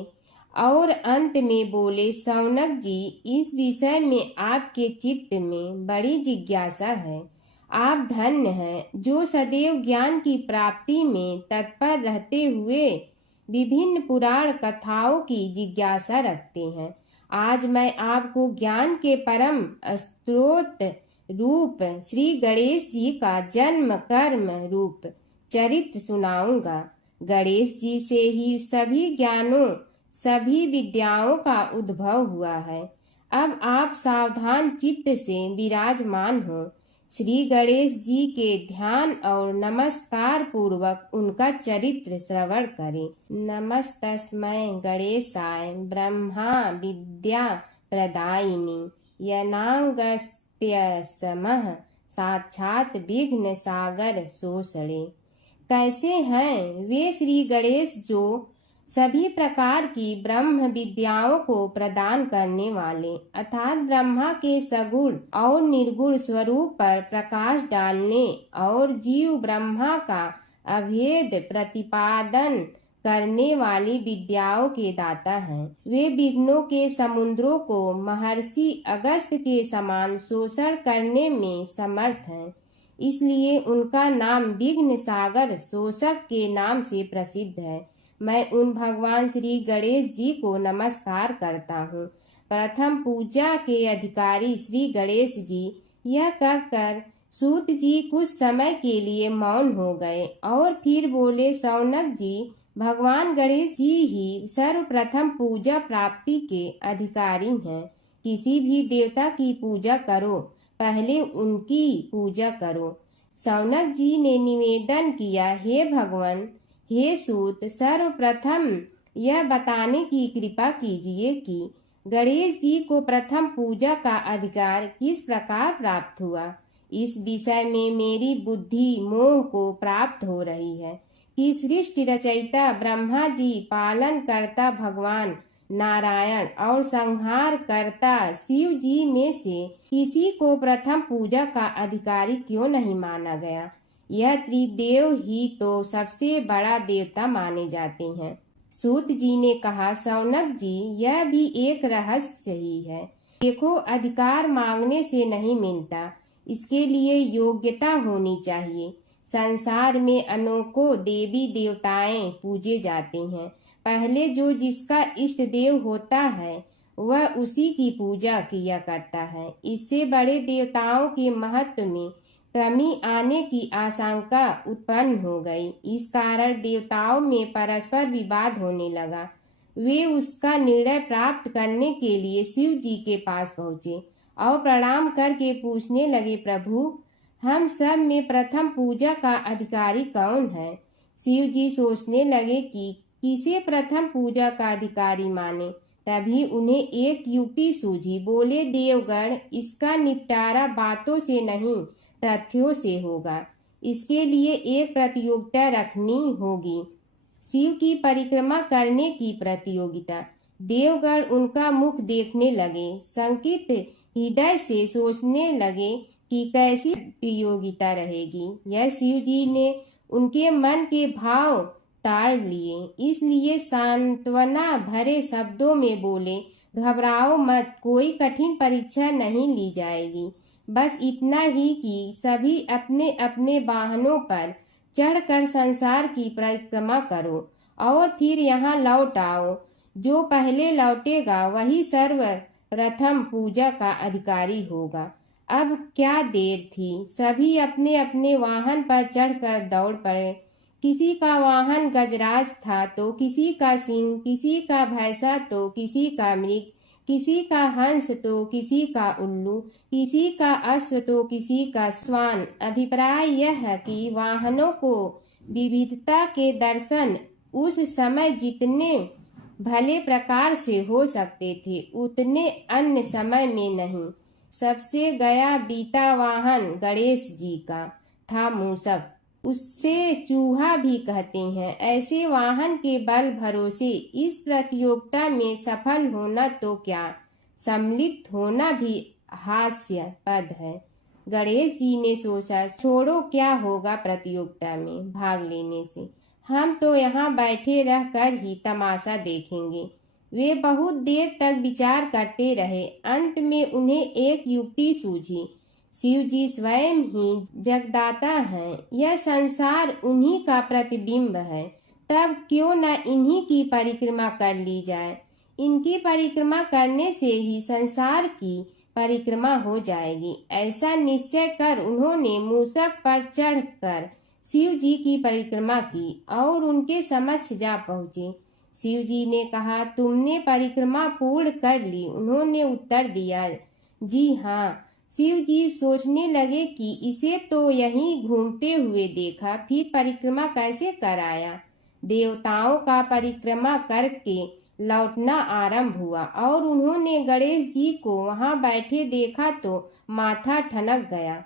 और अंत में बोले, शौनक जी, इस विषय में आपके चित्त में बड़ी जिज्ञासा है। आप धन्य हैं जो सदैव ज्ञान की प्राप्ति में तत्पर रहते हुए विभिन्न पुराण कथाओं की जिज्ञासा रखते हैं। आज मैं आपको ज्ञान के परम स्रोत रूप श्री गणेश जी का जन्म कर्म रूप चरित्र सुनाऊंगा। गणेश जी से ही सभी ज्ञानों, सभी विद्याओं का उद्भव हुआ है। अब आप सावधान चित्त से विराजमान हो। श्री गणेश जी के ध्यान और नमस्कार पूर्वक उनका चरित्र श्रवण करें। नमस्तस्मै गणेशाय ब्रह्मा विद्या प्रदायिनी यनागस्त्यसमः साक्षात विघ्न सागर सोसड़े। कैसे हैं वे श्री गणेश जो सभी प्रकार की ब्रह्म विद्याओं को प्रदान करने वाले अर्थात ब्रह्मा के सगुण और निर्गुण स्वरूप पर प्रकाश डालने और जीव ब्रह्मा का अभेद प्रतिपादन करने वाली विद्याओं के दाता हैं। वे विघ्नों के समुद्रों को महर्षि अगस्त्य के समान शोषण करने में समर्थ हैं। इसलिए उनका नाम विघ्न सागर शोषक के नाम से प्रसिद्ध है। मैं उन भगवान श्री गणेश जी को नमस्कार करता हूँ। प्रथम पूजा के अधिकारी श्री गणेश जी। यह कहकर सूत जी कुछ समय के लिए मौन हो गए और फिर बोले, शौनक जी, भगवान गणेश जी ही सर्वप्रथम पूजा प्राप्ति के अधिकारी हैं। किसी भी देवता की पूजा करो, पहले उनकी पूजा करो। शौनक जी ने निवेदन किया, हे भगवान, हे सूत, सर्वप्रथम यह बताने की कृपा कीजिए कि गणेश जी को प्रथम पूजा का अधिकार किस प्रकार प्राप्त हुआ। इस विषय में मेरी बुद्धि मोह को प्राप्त हो रही है कि सृष्टि रचयिता ब्रह्मा जी, पालन करता भगवान नारायण और संहार करता शिव जी में से किसी को प्रथम पूजा का अधिकारी क्यों नहीं माना गया। यह त्रिदेव ही तो सबसे बड़ा देवता माने जाते हैं। सूत जी ने कहा, शौनक जी, यह भी एक रहस्य ही है। देखो, अधिकार मांगने से नहीं मिलता, इसके लिए योग्यता होनी चाहिए। संसार में अनेकों देवी देवताएं पूजे जाते हैं। पहले जो जिसका इष्ट देव होता है वह उसी की पूजा किया करता है। इससे बड़े देवताओं के महत्व में कमी आने की आशंका उत्पन्न हो गई। इस कारण देवताओं में परस्पर विवाद होने लगा। वे उसका निर्णय प्राप्त करने के लिए शिव जी के पास पहुँचे और प्रणाम करके पूछने लगे, प्रभु, हम सब में प्रथम पूजा का अधिकारी कौन है? शिव जी सोचने लगे कि किसे प्रथम पूजा का अधिकारी माने। तभी उन्हें एक युक्ति सूझी। बोले, देवगण, इसका निपटारा बातों से नहीं तथ्यों से होगा। इसके लिए एक प्रतियोगिता रखनी होगी, शिव की परिक्रमा करने की प्रतियोगिता। देवगण उनका मुख देखने लगे, शंकित हृदय से सोचने लगे कि कैसी प्रतियोगिता रहेगी। यह शिव जी ने उनके मन के भाव ताड़ लिए, इसलिए सांत्वना भरे शब्दों में बोले, घबराओ मत, कोई कठिन परीक्षा नहीं ली जाएगी। बस इतना ही कि सभी अपने अपने वाहनों पर चढ़कर संसार की परिक्रमा करो और फिर यहाँ लौट आओ। जो पहले लौटेगा वही सर्वप्रथम पूजा का अधिकारी होगा। अब क्या देर थी, सभी अपने अपने वाहन पर चढ़कर दौड़ पड़े। किसी का वाहन गजराज था तो किसी का सिंह, किसी का भैंसा तो किसी का मृग, किसी का हंस तो किसी का उल्लू, किसी का अश्व तो किसी का श्वान। अभिप्राय यह है कि वाहनों को विविधता के दर्शन उस समय जितने भले प्रकार से हो सकते थे उतने अन्य समय में नहीं। सबसे गया बीता वाहन गणेश जी का था मूषक, उससे चूहा भी कहते हैं। ऐसे वाहन के बल भरोसे इस प्रतियोगिता में सफल होना तो क्या, सम्मिलित होना भी हास्यास्पद है। गणेश जी ने सोचा, छोड़ो, क्या होगा प्रतियोगिता में भाग लेने से, हम तो यहाँ बैठे रह कर ही तमाशा देखेंगे। वे बहुत देर तक विचार करते रहे। अंत में उन्हें एक युक्ति सूझी। शिव जी स्वयं ही जगदाता हैं, यह संसार उन्हीं का प्रतिबिंब है, तब क्यों न इन्हीं की परिक्रमा कर ली जाए। इनकी परिक्रमा करने से ही संसार की परिक्रमा हो जाएगी। ऐसा निश्चय कर उन्होंने मूषक पर चढ़कर शिव जी की परिक्रमा की और उनके समक्ष जा पहुँचे। शिव जी ने कहा, तुमने परिक्रमा पूर्ण कर ली? उन्होंने उत्तर दिया, जी हाँ। शिव जी सोचने लगे कि इसे तो यहीं घूमते हुए देखा, फिर परिक्रमा कैसे कराया। देवताओं का परिक्रमा करके लौटना आरंभ हुआ और उन्होंने गणेश जी को वहां बैठे देखा तो माथा ठनक गया।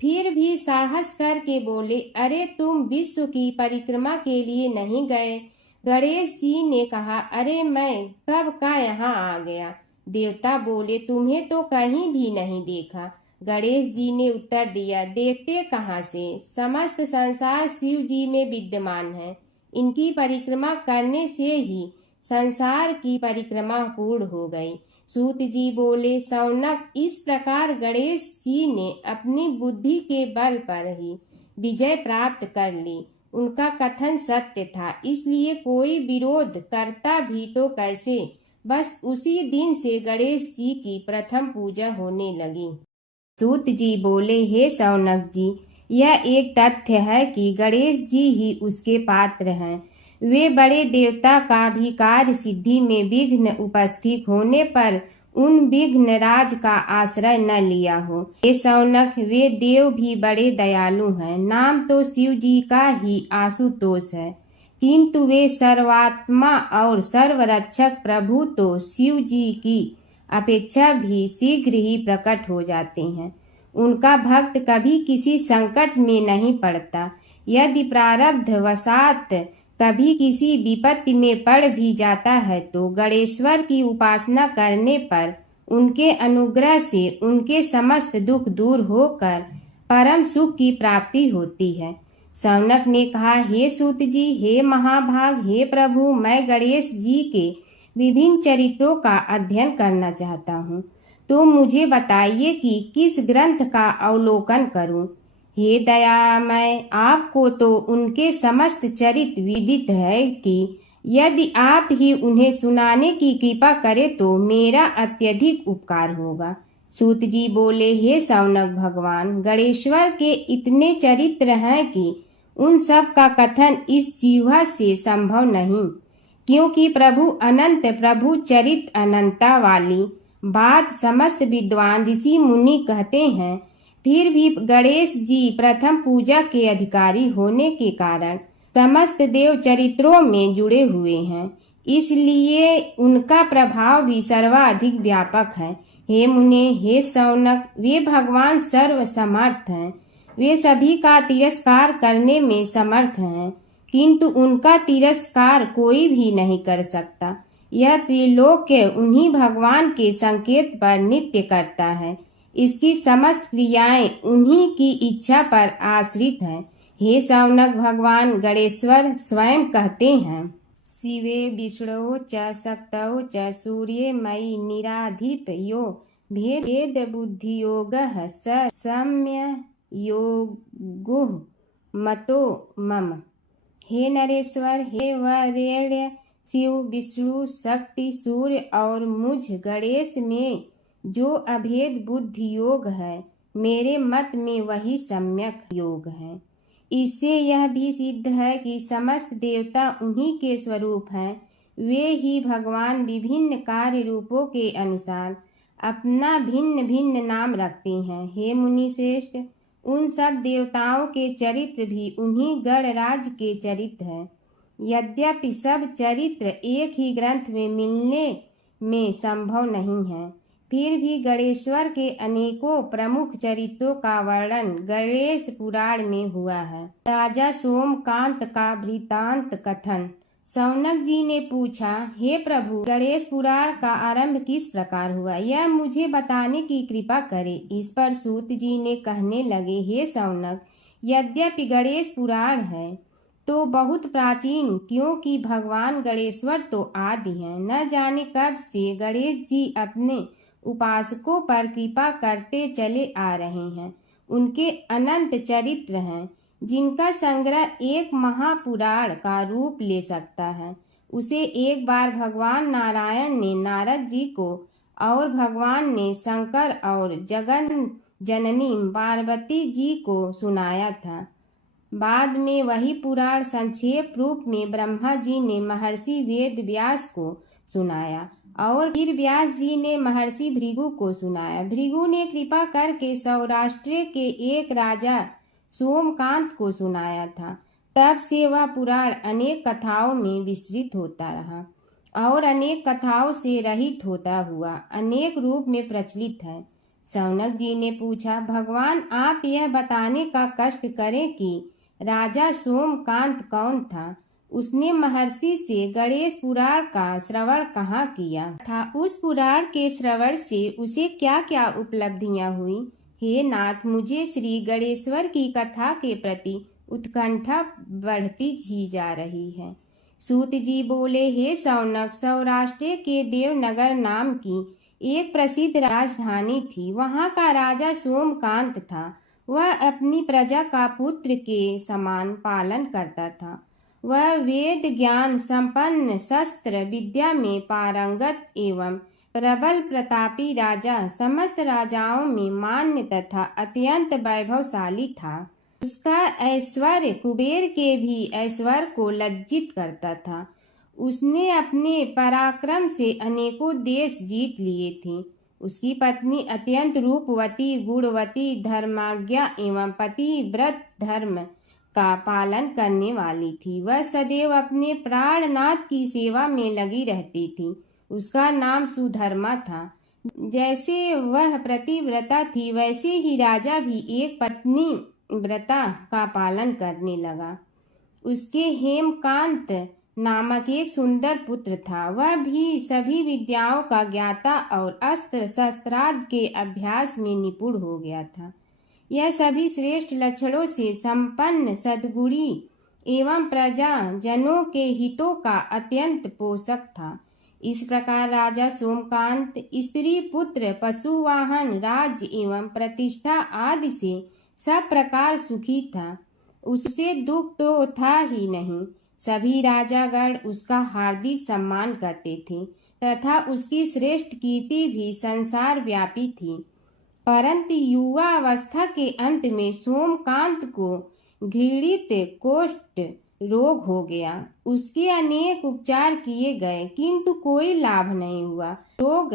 फिर भी साहस करके बोले, अरे तुम विश्व की परिक्रमा के लिए नहीं गए? गणेश जी ने कहा, अरे मैं कब का यहाँ आ गया। देवता बोले, तुम्हें तो कहीं भी नहीं देखा। गणेश जी ने उत्तर दिया, देखते कहाँ से, समस्त संसार शिव जी में विद्यमान है। इनकी परिक्रमा करने से ही संसार की परिक्रमा पूर्ण हो गई। सूत जी बोले, शौनक, इस प्रकार गणेश जी ने अपनी बुद्धि के बल पर ही विजय प्राप्त कर ली। उनका कथन सत्य था, इसलिए कोई विरोध करता भी तो कैसे। बस उसी दिन से गणेश जी की प्रथम पूजा होने लगी। सूत जी बोले, हे शौनक जी, यह एक तथ्य है कि गणेश जी ही उसके पात्र हैं। वे बड़े देवता का भी कार्य सिद्धि में विघ्न उपस्थित होने पर उन विघ्न राज का आश्रय न लिया हो। हे शौनक, वे देव भी बड़े दयालु हैं। नाम तो शिव जी का ही आशुतोष है, किंतु वे सर्वात्मा और सर्वरक्षक प्रभु तो शिव जी की अपेक्षा भी शीघ्र ही प्रकट हो जाते हैं। उनका भक्त कभी किसी संकट में नहीं पड़ता। यदि प्रारब्ध वशात कभी किसी विपत्ति में पड़ भी जाता है तो गणेश्वर की उपासना करने पर उनके अनुग्रह से उनके समस्त दुख दूर होकर परम सुख की प्राप्ति होती है। शौनक ने कहा, हे सूत जी, हे महाभाग, हे प्रभु, मैं गणेश जी के विभिन्न चरित्रों का अध्ययन करना चाहता हूँ, तो मुझे बताइए कि किस ग्रंथ का अवलोकन करूँ। हे दयामय, आपको तो उनके समस्त चरित्र विदित है कि यदि आप ही उन्हें सुनाने की कृपा करें तो मेरा अत्यधिक उपकार होगा। सूत जी बोले, हे शौनक भगवान, गणेश्वर के इतने चरित्र हैं कि उन सब का कथन इस जिह्वा से संभव नहीं, क्योंकि प्रभु अनंत प्रभु चरित अनंता वाली बात समस्त विद्वान ऋषि मुनि कहते हैं। फिर भी गणेश जी प्रथम पूजा के अधिकारी होने के कारण समस्त देव चरित्रों में जुड़े हुए हैं, इसलिए उनका प्रभाव भी सर्वाधिक व्यापक है। हे मुने, हे शौनक, वे भगवान सर्व समर्थ हैं। वे सभी का तिरस्कार करने में समर्थ हैं, किंतु उनका तिरस्कार कोई भी नहीं कर सकता। यह त्रिलोक्य उन्हीं भगवान के संकेत पर नित्य करता है। इसकी समस्त क्रियाएं उन्हीं की इच्छा पर आश्रित हैं। हे शौनक, भगवान गणेश्वर स्वयं कहते हैं, शिवे विष्णु च शक्तौ च सूर्ये मयि निराधिप यो भेद बुद्धि योगः स सम्य योगो मतो मम। हे नरेश्वर, हे वरेण्य, शिव, विष्णु, शक्ति, सूर्य और मुझ गणेश में जो अभेद बुद्धि योग है, मेरे मत में वही सम्यक योग है। इससे यह भी सिद्ध है कि समस्त देवता उन्हीं के स्वरूप हैं। वे ही भगवान विभिन्न कार्य रूपों के अनुसार अपना भिन्न भिन्न नाम रखते हैं। हे मुनि श्रेष्ठ, उन सब देवताओं के चरित्र भी उन्हीं गणराज के चरित्र हैं। यद्यपि सब चरित्र एक ही ग्रंथ में मिलने में संभव नहीं है, फिर भी गणेश्वर के अनेकों प्रमुख चरित्रों का वर्णन गणेश पुराण में हुआ है। राजा सोमकांत का वृत्तांत कथन। शौनक जी ने पूछा, हे प्रभु, गणेश पुराण का आरंभ किस प्रकार हुआ, यह मुझे बताने की कृपा करे। इस पर सूत जी ने कहने लगे, हे शौनक, यद्यपि गणेश पुराण है तो बहुत प्राचीन, क्योंकि भगवान गणेश्वर तो आदि हैं। न जाने कब से गणेश जी अपने उपासकों पर कृपा करते चले आ रहे हैं। उनके अनंत चरित्र हैं, जिनका संग्रह एक महापुराण का रूप ले सकता है। उसे एक बार भगवान नारायण ने नारद जी को और भगवान ने शंकर और जगन जननी पार्वती जी को सुनाया था। बाद में वही पुराण संक्षेप रूप में ब्रह्मा जी ने महर्षि वेद व्यास को सुनाया और फिर व्यास जी ने महर्षि भृगु को सुनाया। भृगु ने कृपा करके सौराष्ट्र के एक राजा सोमकांत को सुनाया था। तब से वह पुराण अनेक कथाओं में विस्तृत होता रहा और अनेक कथाओं से रहित होता हुआ अनेक रूप में प्रचलित है। शौनक जी ने पूछा, भगवान, आप यह बताने का कष्ट करें कि राजा सोमकांत कौन था। उसने महर्षि से गणेश पुराण का श्रवण कहाँ किया था, उस पुराण के श्रवण से उसे क्या क्या उपलब्धियां हुई। हे नाथ, मुझे श्री गणेश्वर की कथा के प्रति उत्कंठा बढ़ती ही जा रही है। सूत जी बोले, हे शौनक, सौराष्ट्र के देवनगर नाम की एक प्रसिद्ध राजधानी थी। वहाँ का राजा सोमकांत था। वह अपनी प्रजा का पुत्र के समान पालन करता था। वह वेद ज्ञान संपन्न, शस्त्र विद्या में पारंगत एवं प्रबल प्रतापी राजा, समस्त राजाओं में मान्य तथा अत्यंत वैभवशाली था। उसका ऐश्वर्य कुबेर के भी ऐश्वर्य को लज्जित करता था। उसने अपने पराक्रम से अनेकों देश जीत लिए थे। उसकी पत्नी अत्यंत रूपवती, गुणवती, धर्माज्ञा एवं पतिव्रत धर्म का पालन करने वाली थी। वह सदैव अपने प्राणनाथ की सेवा में लगी रहती थी। उसका नाम सुधर्मा था। जैसे वह प्रतिव्रता थी, वैसे ही राजा भी एक पत्नी व्रता का पालन करने लगा। उसके हेमकांत नामक एक सुंदर पुत्र था। वह भी सभी विद्याओं का ज्ञाता और अस्त्र शस्त्रादि के अभ्यास में निपुण हो गया था। यह सभी श्रेष्ठ लक्षणों से संपन्न, सद्गुणी एवं प्रजा जनों के हितों का अत्यंत पोषक था। इस प्रकार राजा सोमकांत स्त्री, पुत्र, पशु, वाहन, राज्य एवं प्रतिष्ठा आदि से सब प्रकार सुखी था। उसे दुख तो था ही नहीं। सभी राजागण उसका हार्दिक सम्मान करते थे तथा उसकी श्रेष्ठ कीर्ति भी संसार व्यापी थी। परंतु युवा अवस्था के अंत में सोमकांत को घृणित, कोष्ठ, रोग हो गया। उसके अनेक उपचार किए गए किंतु कोई लाभ नहीं हुआ। रोग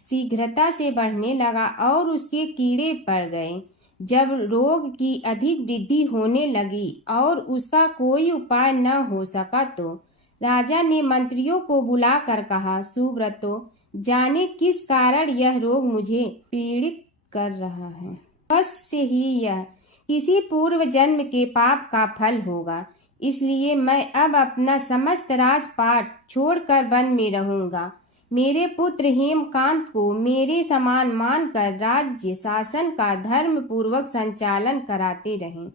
शीघ्रता से बढ़ने लगा और उसके कीड़े पड़ गए। जब रोग की अधिक वृद्धि होने लगी और उसका कोई उपाय न हो सका तो राजा ने मंत्रियों को बुलाकर कहा, सुब्रतो, जाने किस कारण यह रोग मुझे पीड़ित कर रहा है। अवश्य ही यह किसी पूर्व जन्म के पाप का फल होगा। इसलिए मैं अब अपना समस्त राजपाट छोड़कर वन में रहूंगा। मेरे पुत्र हेमकांत को मेरे समान मानकर राज्य शासन का धर्म पूर्वक संचालन कराते रहें।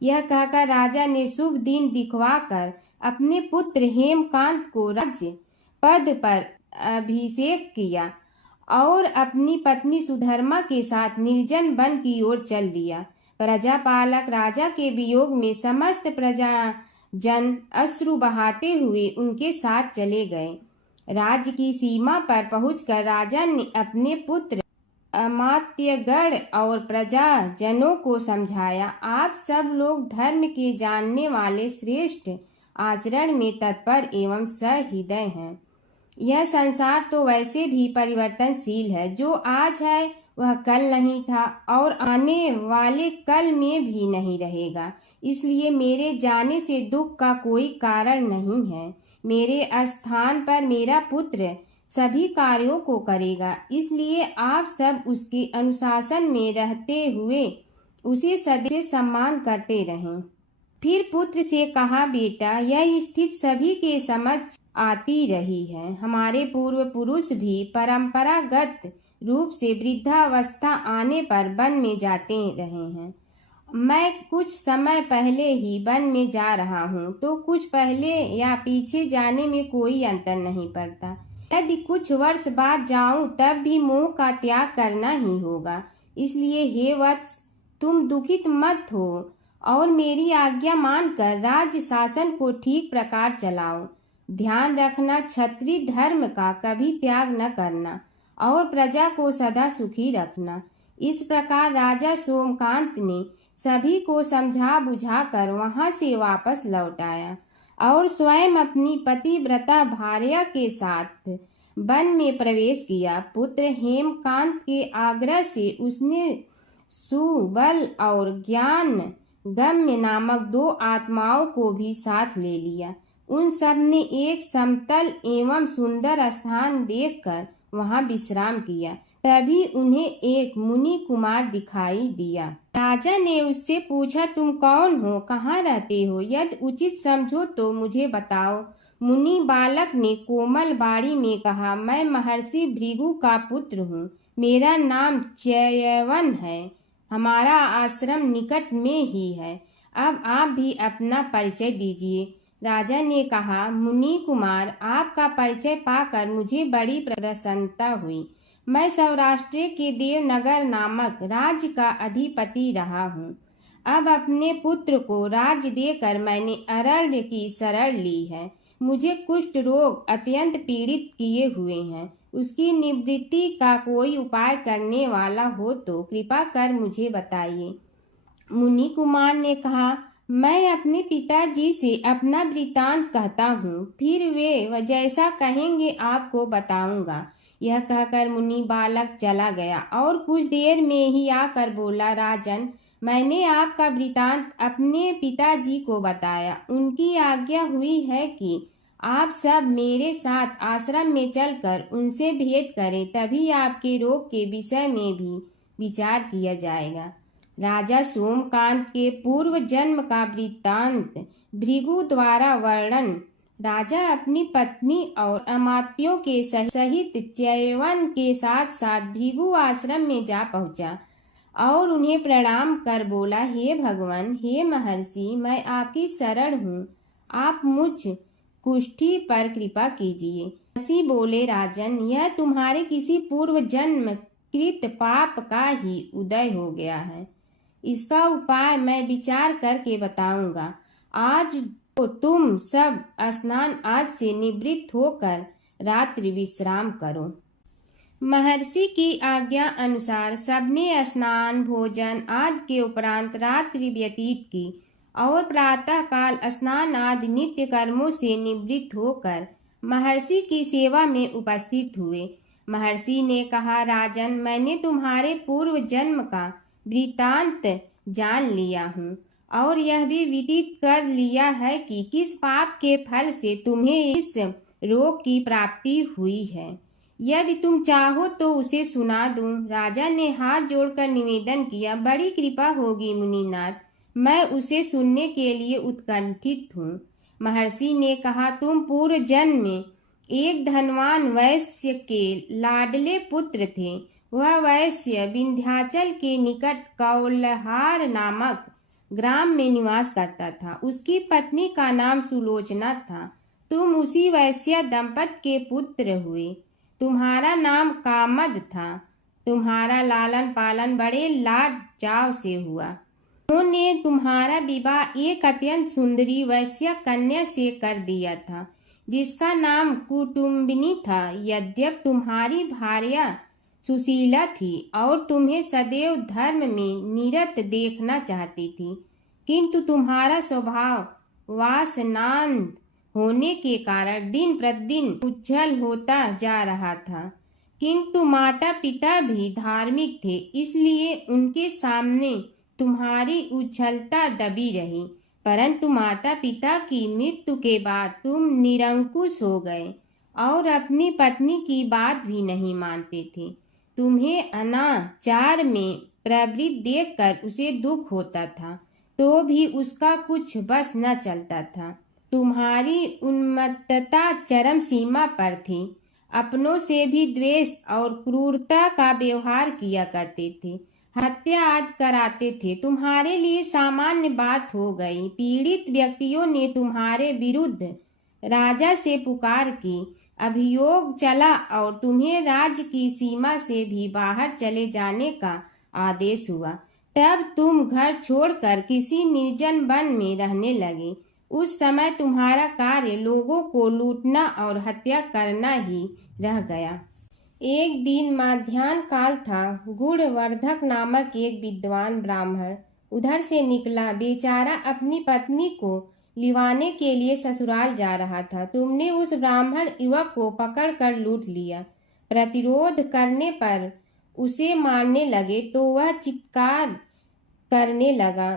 यह कहकर राजा ने शुभ दिन दिखवाकर अपने पुत्र हेमकांत को राज्य पद पर अभिषेक किया और अपनी पत्नी सुधर्मा के साथ निर्जन वन की ओर चल दिया। प्रजापालक राजा के वियोग में समस्त प्रजा जन अश्रु बहाते हुए उनके साथ चले गए। राज्य की सीमा पर पहुंचकर राजा ने अपने पुत्र अमात्यगण और प्रजा जनों को समझाया, आप सब लोग धर्म के जानने वाले, श्रेष्ठ आचरण में तत्पर एवं सहृदय हैं। यह संसार तो वैसे भी परिवर्तनशील है। जो आज है वह कल नहीं था और आने वाले कल में भी नहीं रहेगा। इसलिए मेरे जाने से दुख का कोई कारण नहीं है। मेरे स्थान पर मेरा पुत्र सभी कार्यों को करेगा। इसलिए आप सब उसके अनुशासन में रहते हुए उसे सदैव सम्मान करते रहें। फिर पुत्र से कहा, बेटा, यह स्थिति सभी के समझ आती रही है। हमारे पूर्व पुरुष भी परंपरागत रूप से वृद्धावस्था आने पर वन में जाते रहे हैं। मैं कुछ समय पहले ही वन में जा रहा हूँ तो कुछ पहले या पीछे जाने में कोई अंतर नहीं पड़ता। यदि कुछ वर्ष बाद जाऊं तब भी मोह का त्याग करना ही होगा। इसलिए हे वत्स, तुम दुखित मत हो और मेरी आज्ञा मानकर राज्य शासन को ठीक प्रकार चलाओ। ध्यान रखना, क्षत्रिय धर्म का कभी त्याग न करना और प्रजा को सदा सुखी रखना। इस प्रकार राजा सोमकांत ने सभी को समझा बुझाकर वहां से वापस लौट आया और स्वयं अपनी पतिव्रता भार्या के साथ वन में प्रवेश किया। पुत्र हेमकांत के आग्रह से उसने सुबल और ज्ञान गम्य नामक 2 आत्माओं को भी साथ ले लिया। उन सब ने एक समतल एवं सुंदर स्थान देखकर वहां विश्राम किया। तभी उन्हें एक मुनि कुमार दिखाई दिया। राजा ने उससे पूछा, तुम कौन हो, कहाँ रहते हो? यदि उचित समझो तो मुझे बताओ। मुनि बालक ने कोमल बाड़ी में कहा, मैं महर्षि भृगु का पुत्र हूँ। मेरा नाम च्यवन है। हमारा आश्रम निकट में ही है। अब आप भी अपना परिचय दीजिए। राजा ने कहा, मुनि कुमार, आपका परिचय पाकर मुझे बड़ी प्रसन्नता हुई। मैं सौराष्ट्र के देवनगर नामक राज्य का अधिपति रहा हूँ। अब अपने पुत्र को राज्य देकर मैंने अरण्य की शरण ली है। मुझे कुष्ठ रोग अत्यंत पीड़ित किए हुए हैं। उसकी निवृत्ति का कोई उपाय करने वाला हो तो कृपा कर मुझे बताइए। मुनि कुमार ने कहा, मैं अपने पिताजी से अपना वृतांत कहता हूँ, फिर वे जैसा कहेंगे आपको बताऊंगा। यह कहकर मुनि बालक चला गया और कुछ देर में ही आकर बोला, राजन, मैंने आपका वृतांत अपने पिताजी को बताया। उनकी आज्ञा हुई है कि आप सब मेरे साथ आश्रम में चलकर उनसे भेंट करें, तभी आपके रोग के विषय में भी विचार किया जाएगा। राजा सोमकांत के पूर्व जन्म का वृत्तांत भृगु द्वारा वर्णन। राजा अपनी पत्नी और अमात्यों के सहित च्यवन के साथ साथ भृगु आश्रम में जा पहुंचा और उन्हें प्रणाम कर बोला, हे भगवान, हे महर्षि, मैं आपकी शरण हूँ। आप मुझ कुष्ठी पर कृपा कीजिए। महर्षि बोले, राजन, यह तुम्हारे किसी पूर्व जन्म कृत पाप का ही उदय हो गया है। इसका उपाय मैं विचार करके बताऊंगा। आज तो तुम सब स्नान आज से निवृत्त होकर रात्रि विश्राम करो। महर्षि की आज्ञा अनुसार सबने स्नान, भोजन आदि के उपरांत रात्रि व्यतीत की और प्रातः काल स्नान आदि नित्य कर्मों से निवृत्त होकर महर्षि की सेवा में उपस्थित हुए। महर्षि ने कहा, राजन, मैंने तुम्हारे पूर्व जन्म का वृत्तांत जान लिया हूँ और यह भी विदित कर लिया है कि किस पाप के फल से तुम्हें इस रोग की प्राप्ति हुई है। यदि तुम चाहो तो उसे सुना दूं। राजा ने हाथ जोड़कर निवेदन किया, बड़ी कृपा होगी मुनिनाथ, मैं उसे सुनने के लिए उत्कंठित हूँ। महर्षि ने कहा, तुम पूर्व जन्म में एक धनवान वैश्य के लाडले पुत्र थे। वह वैश्य विंध्याचल के निकट कौलहार नामक ग्राम में निवास करता था। उसकी पत्नी का नाम सुलोचना था। तुम उसी वैश्य दंपत के पुत्र हुए। तुम्हारा नाम कामद था। तुम्हारा लालन पालन बड़े लाड चाव से हुआ। उन्होंने तुम्हारा विवाह एक अत्यंत सुंदरी वैश्य कन्या से कर दिया था, जिसका नाम कुटुम्बिनी था। यद्यप तुम्हारी भार्या सुशीला थी और तुम्हें सदैव धर्म में निरत देखना चाहती थी, किंतु तुम्हारा स्वभाव वासनांध होने के कारण दिन प्रतिदिन उज्जवल होता जा रहा था। किंतु माता पिता भी धार्मिक थे, इसलिए उनके सामने तुम्हारी उज्ज्वलता दबी रही। परंतु माता पिता की मृत्यु के बाद तुम निरंकुश हो गए और अपनी पत्नी की बात भी नहीं मानते थे। तुम्हें अनाचार में प्रवृत्त देखकर उसे दुख होता था, तो भी उसका कुछ बस न चलता था। तुम्हारी उन्मत्तता चरम सीमा पर थी। अपनों से भी द्वेष और क्रूरता का व्यवहार किया करते थे। हत्या आदि कराते थे। तुम्हारे लिए सामान्य बात हो गई। पीड़ित व्यक्तियों ने तुम्हारे विरुद्ध राजा से पुकार की। अभियोग चला और तुम्हें राज्य की सीमा से भी बाहर चले जाने का आदेश हुआ। तब तुम घर छोड़कर किसी निर्जन वन में रहने लगे। उस समय तुम्हारा कार्य लोगों को लूटना और हत्या करना ही रह गया। एक दिन माध्याह्न काल था। गुणवर्धक नामक एक विद्वान ब्राह्मण उधर से निकला। बेचारा अपनी पत्नी को लिवाने के लिए ससुराल जा रहा था। तुमने उस ब्राह्मण युवक को पकड़कर लूट लिया। प्रतिरोध करने पर उसे मारने लगे तो वह चित्कार करने लगा,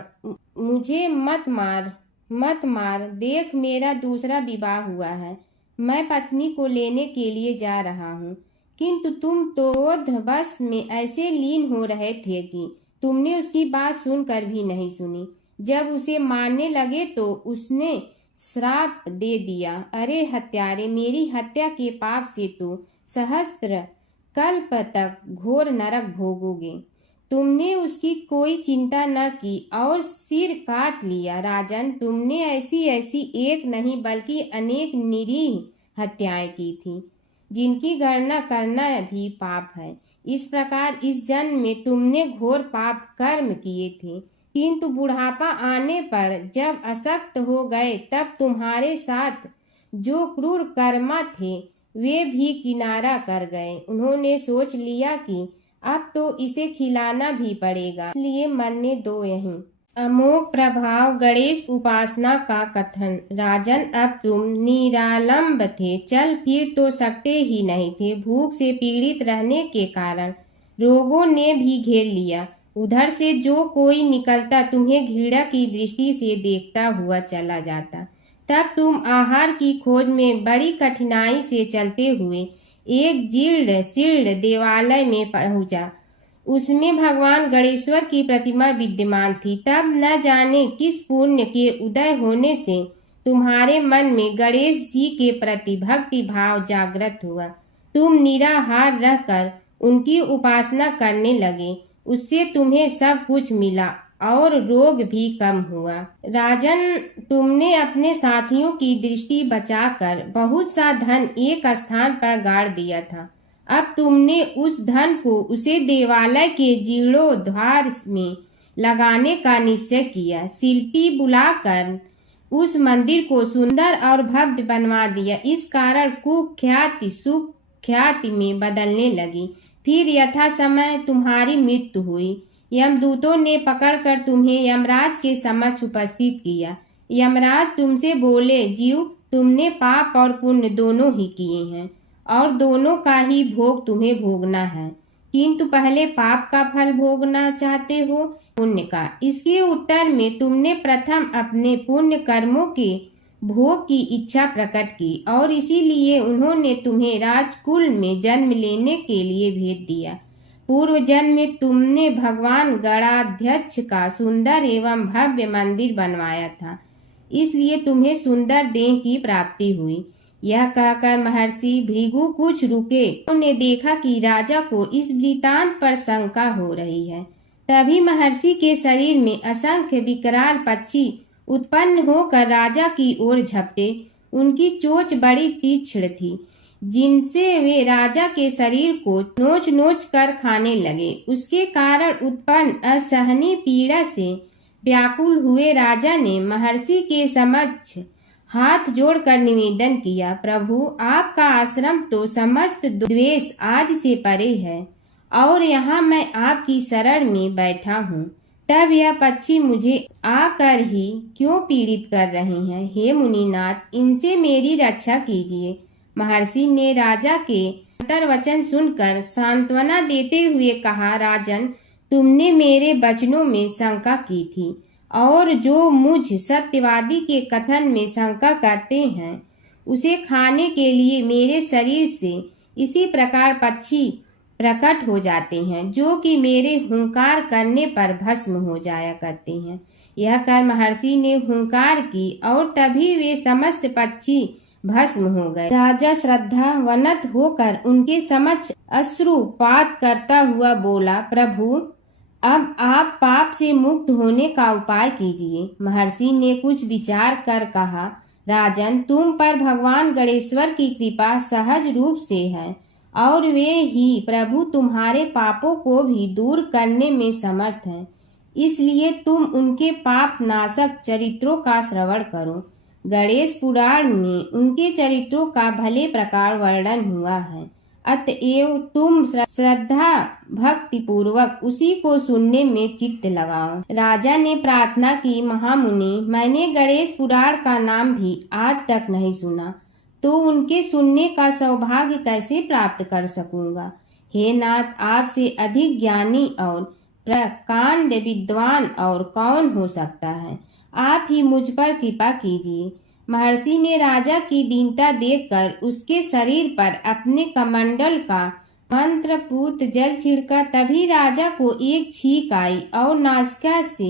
मुझे मत मार, मत मार, देख मेरा दूसरा विवाह हुआ है। मैं पत्नी को लेने के लिए जा रहा हूँ। किंतु तुम तो क्रोध बस में ऐसे लीन हो रहे थे कि तुमने उसकी बात सुनकर भी नहीं सुनी। जब उसे मारने लगे तो उसने श्राप दे दिया, अरे हत्यारे, मेरी हत्या के पाप से तो सहस्त्र कल्प तक घोर नरक भोगोगे। तुमने उसकी कोई चिंता न की और सिर काट लिया। राजन, तुमने ऐसी ऐसी एक नहीं बल्कि अनेक निरीह हत्याएं की थी, जिनकी गणना करना भी पाप है। इस प्रकार इस जन्म में तुमने घोर पाप कर्म किए थे, किंतु बुढ़ापा आने पर जब अशक्त हो गए तब तुम्हारे साथ जो क्रूर कर्मा थे वे भी किनारा कर गए। उन्होंने सोच लिया कि अब तो इसे खिलाना भी पड़ेगा, इसलिए मरने दो यहीं। अमोघ प्रभाव गणेश उपासना का कथन। राजन, अब तुम निरालंब थे, चल फिर तो सकते ही नहीं थे। भूख से पीड़ित रहने के कारण रोगों ने भी घेर लिया। उधर से जो कोई निकलता तुम्हें घृणा की दृष्टि से देखता हुआ चला जाता। तब तुम आहार की खोज में बड़ी कठिनाई से चलते हुए एक जीर्ण शीर्ण देवालय में पहुंचा। उसमें भगवान गणेश्वर की प्रतिमा विद्यमान थी। तब न जाने किस पुण्य के उदय होने से तुम्हारे मन में गणेश जी के प्रति भक्ति भाव जागृत हुआ। तुम निराहार रहकर उनकी उपासना करने लगे। उससे तुम्हें सब कुछ मिला और रोग भी कम हुआ। राजन, तुमने अपने साथियों की दृष्टि बचाकर बहुत सा धन एक स्थान पर गाड़ दिया था। अब तुमने उस धन को उसे देवालय के जीर्णोद्धार में लगाने का निश्चय किया। शिल्पी बुलाकर उस मंदिर को सुंदर और भव्य बनवा दिया। इस कारण कुख्याति सुख्याति में बदलने लगी। फिर यथा समय तुम्हारी मृत्यु हुई। यमदूतों ने पकड़कर तुम्हें यमराज के समक्ष उपस्थित किया। यमराज तुमसे बोले, जीव, तुमने पाप और पुण्य दोनों ही किए हैं और दोनों का ही भोग तुम्हें भोगना है, किंतु पहले पाप का फल भोगना चाहते हो पुण्य का। इसके उत्तर में तुमने प्रथम अपने पुण्य कर्मों के भोग की इच्छा प्रकट की और इसीलिए उन्होंने तुम्हें राजकुल में जन्म लेने के लिए भेज दिया। पूर्व जन्म में तुमने भगवान गणाध्यक्ष का सुंदर एवं भव्य मंदिर बनवाया था, इसलिए तुम्हें सुंदर देह की प्राप्ति हुई। यह कहकर महर्षि भृगु कुछ रुके। उन्होंने देखा कि राजा को इस वृतांत पर शंका हो रही है। तभी महर्षि के शरीर में असंख्य विकराल पक्षी उत्पन्न होकर राजा की ओर झपटे। उनकी चोंच बड़ी तीक्ष्ण थी, जिनसे वे राजा के शरीर को नोच नोच कर खाने लगे। उसके कारण उत्पन्न असहनीय पीड़ा से व्याकुल हुए राजा ने महर्षि के समक्ष हाथ जोड़कर निवेदन किया, प्रभु, आपका आश्रम तो समस्त द्वेष आदि से परे है और यहाँ मैं आपकी शरण में बैठा हूँ, तब यह पक्षी मुझे आकर ही क्यों पीड़ित कर रहे हैं? हे मुनिनाथ, इनसे मेरी रक्षा कीजिए। महर्षि ने राजा के अंतर्वचन सुनकर सांत्वना देते हुए कहा, राजन, तुमने मेरे वचनों में शंका की थी और जो मुझ सत्यवादी के कथन में शंका करते हैं उसे खाने के लिए मेरे शरीर से इसी प्रकार पक्षी प्रकट हो जाते हैं, जो कि मेरे हुंकार करने पर भस्म हो जाया करते हैं। यह कर महर्षि ने हुंकार की और तभी वे समस्त पक्षी भस्म हो गए। राजा श्रद्धावनत होकर उनके समक्ष अश्रुपात करता हुआ बोला, प्रभु, अब आप पाप से मुक्त होने का उपाय कीजिए। महर्षि ने कुछ विचार कर कहा, राजन, तुम पर भगवान गणेश्वर की कृपा सहज रूप से है और वे ही प्रभु तुम्हारे पापों को भी दूर करने में समर्थ हैं, इसलिए तुम उनके पाप नाशक चरित्रों का श्रवण करो। गणेश पुराण में उनके चरित्रों का भले प्रकार वर्णन हुआ है, अतएव तुम श्रद्धा भक्ति पूर्वक उसी को सुनने में चित्त लगाओ। राजा ने प्रार्थना की, महामुनि, मैंने गणेश पुराण का नाम भी आज तक नहीं सुना, तो उनके सुनने का सौभाग्य कैसे प्राप्त कर सकूंगा? हे नाथ, आपसे अधिक ज्ञानी और प्रकांड विद्वान और कौन हो सकता है? आप ही मुझ पर कृपा कीजिए। महर्षि ने राजा की दीनता देखकर उसके शरीर पर अपने कमंडल का मंत्रपूत जल छिड़का। तभी राजा को एक छींक आई और नासिका से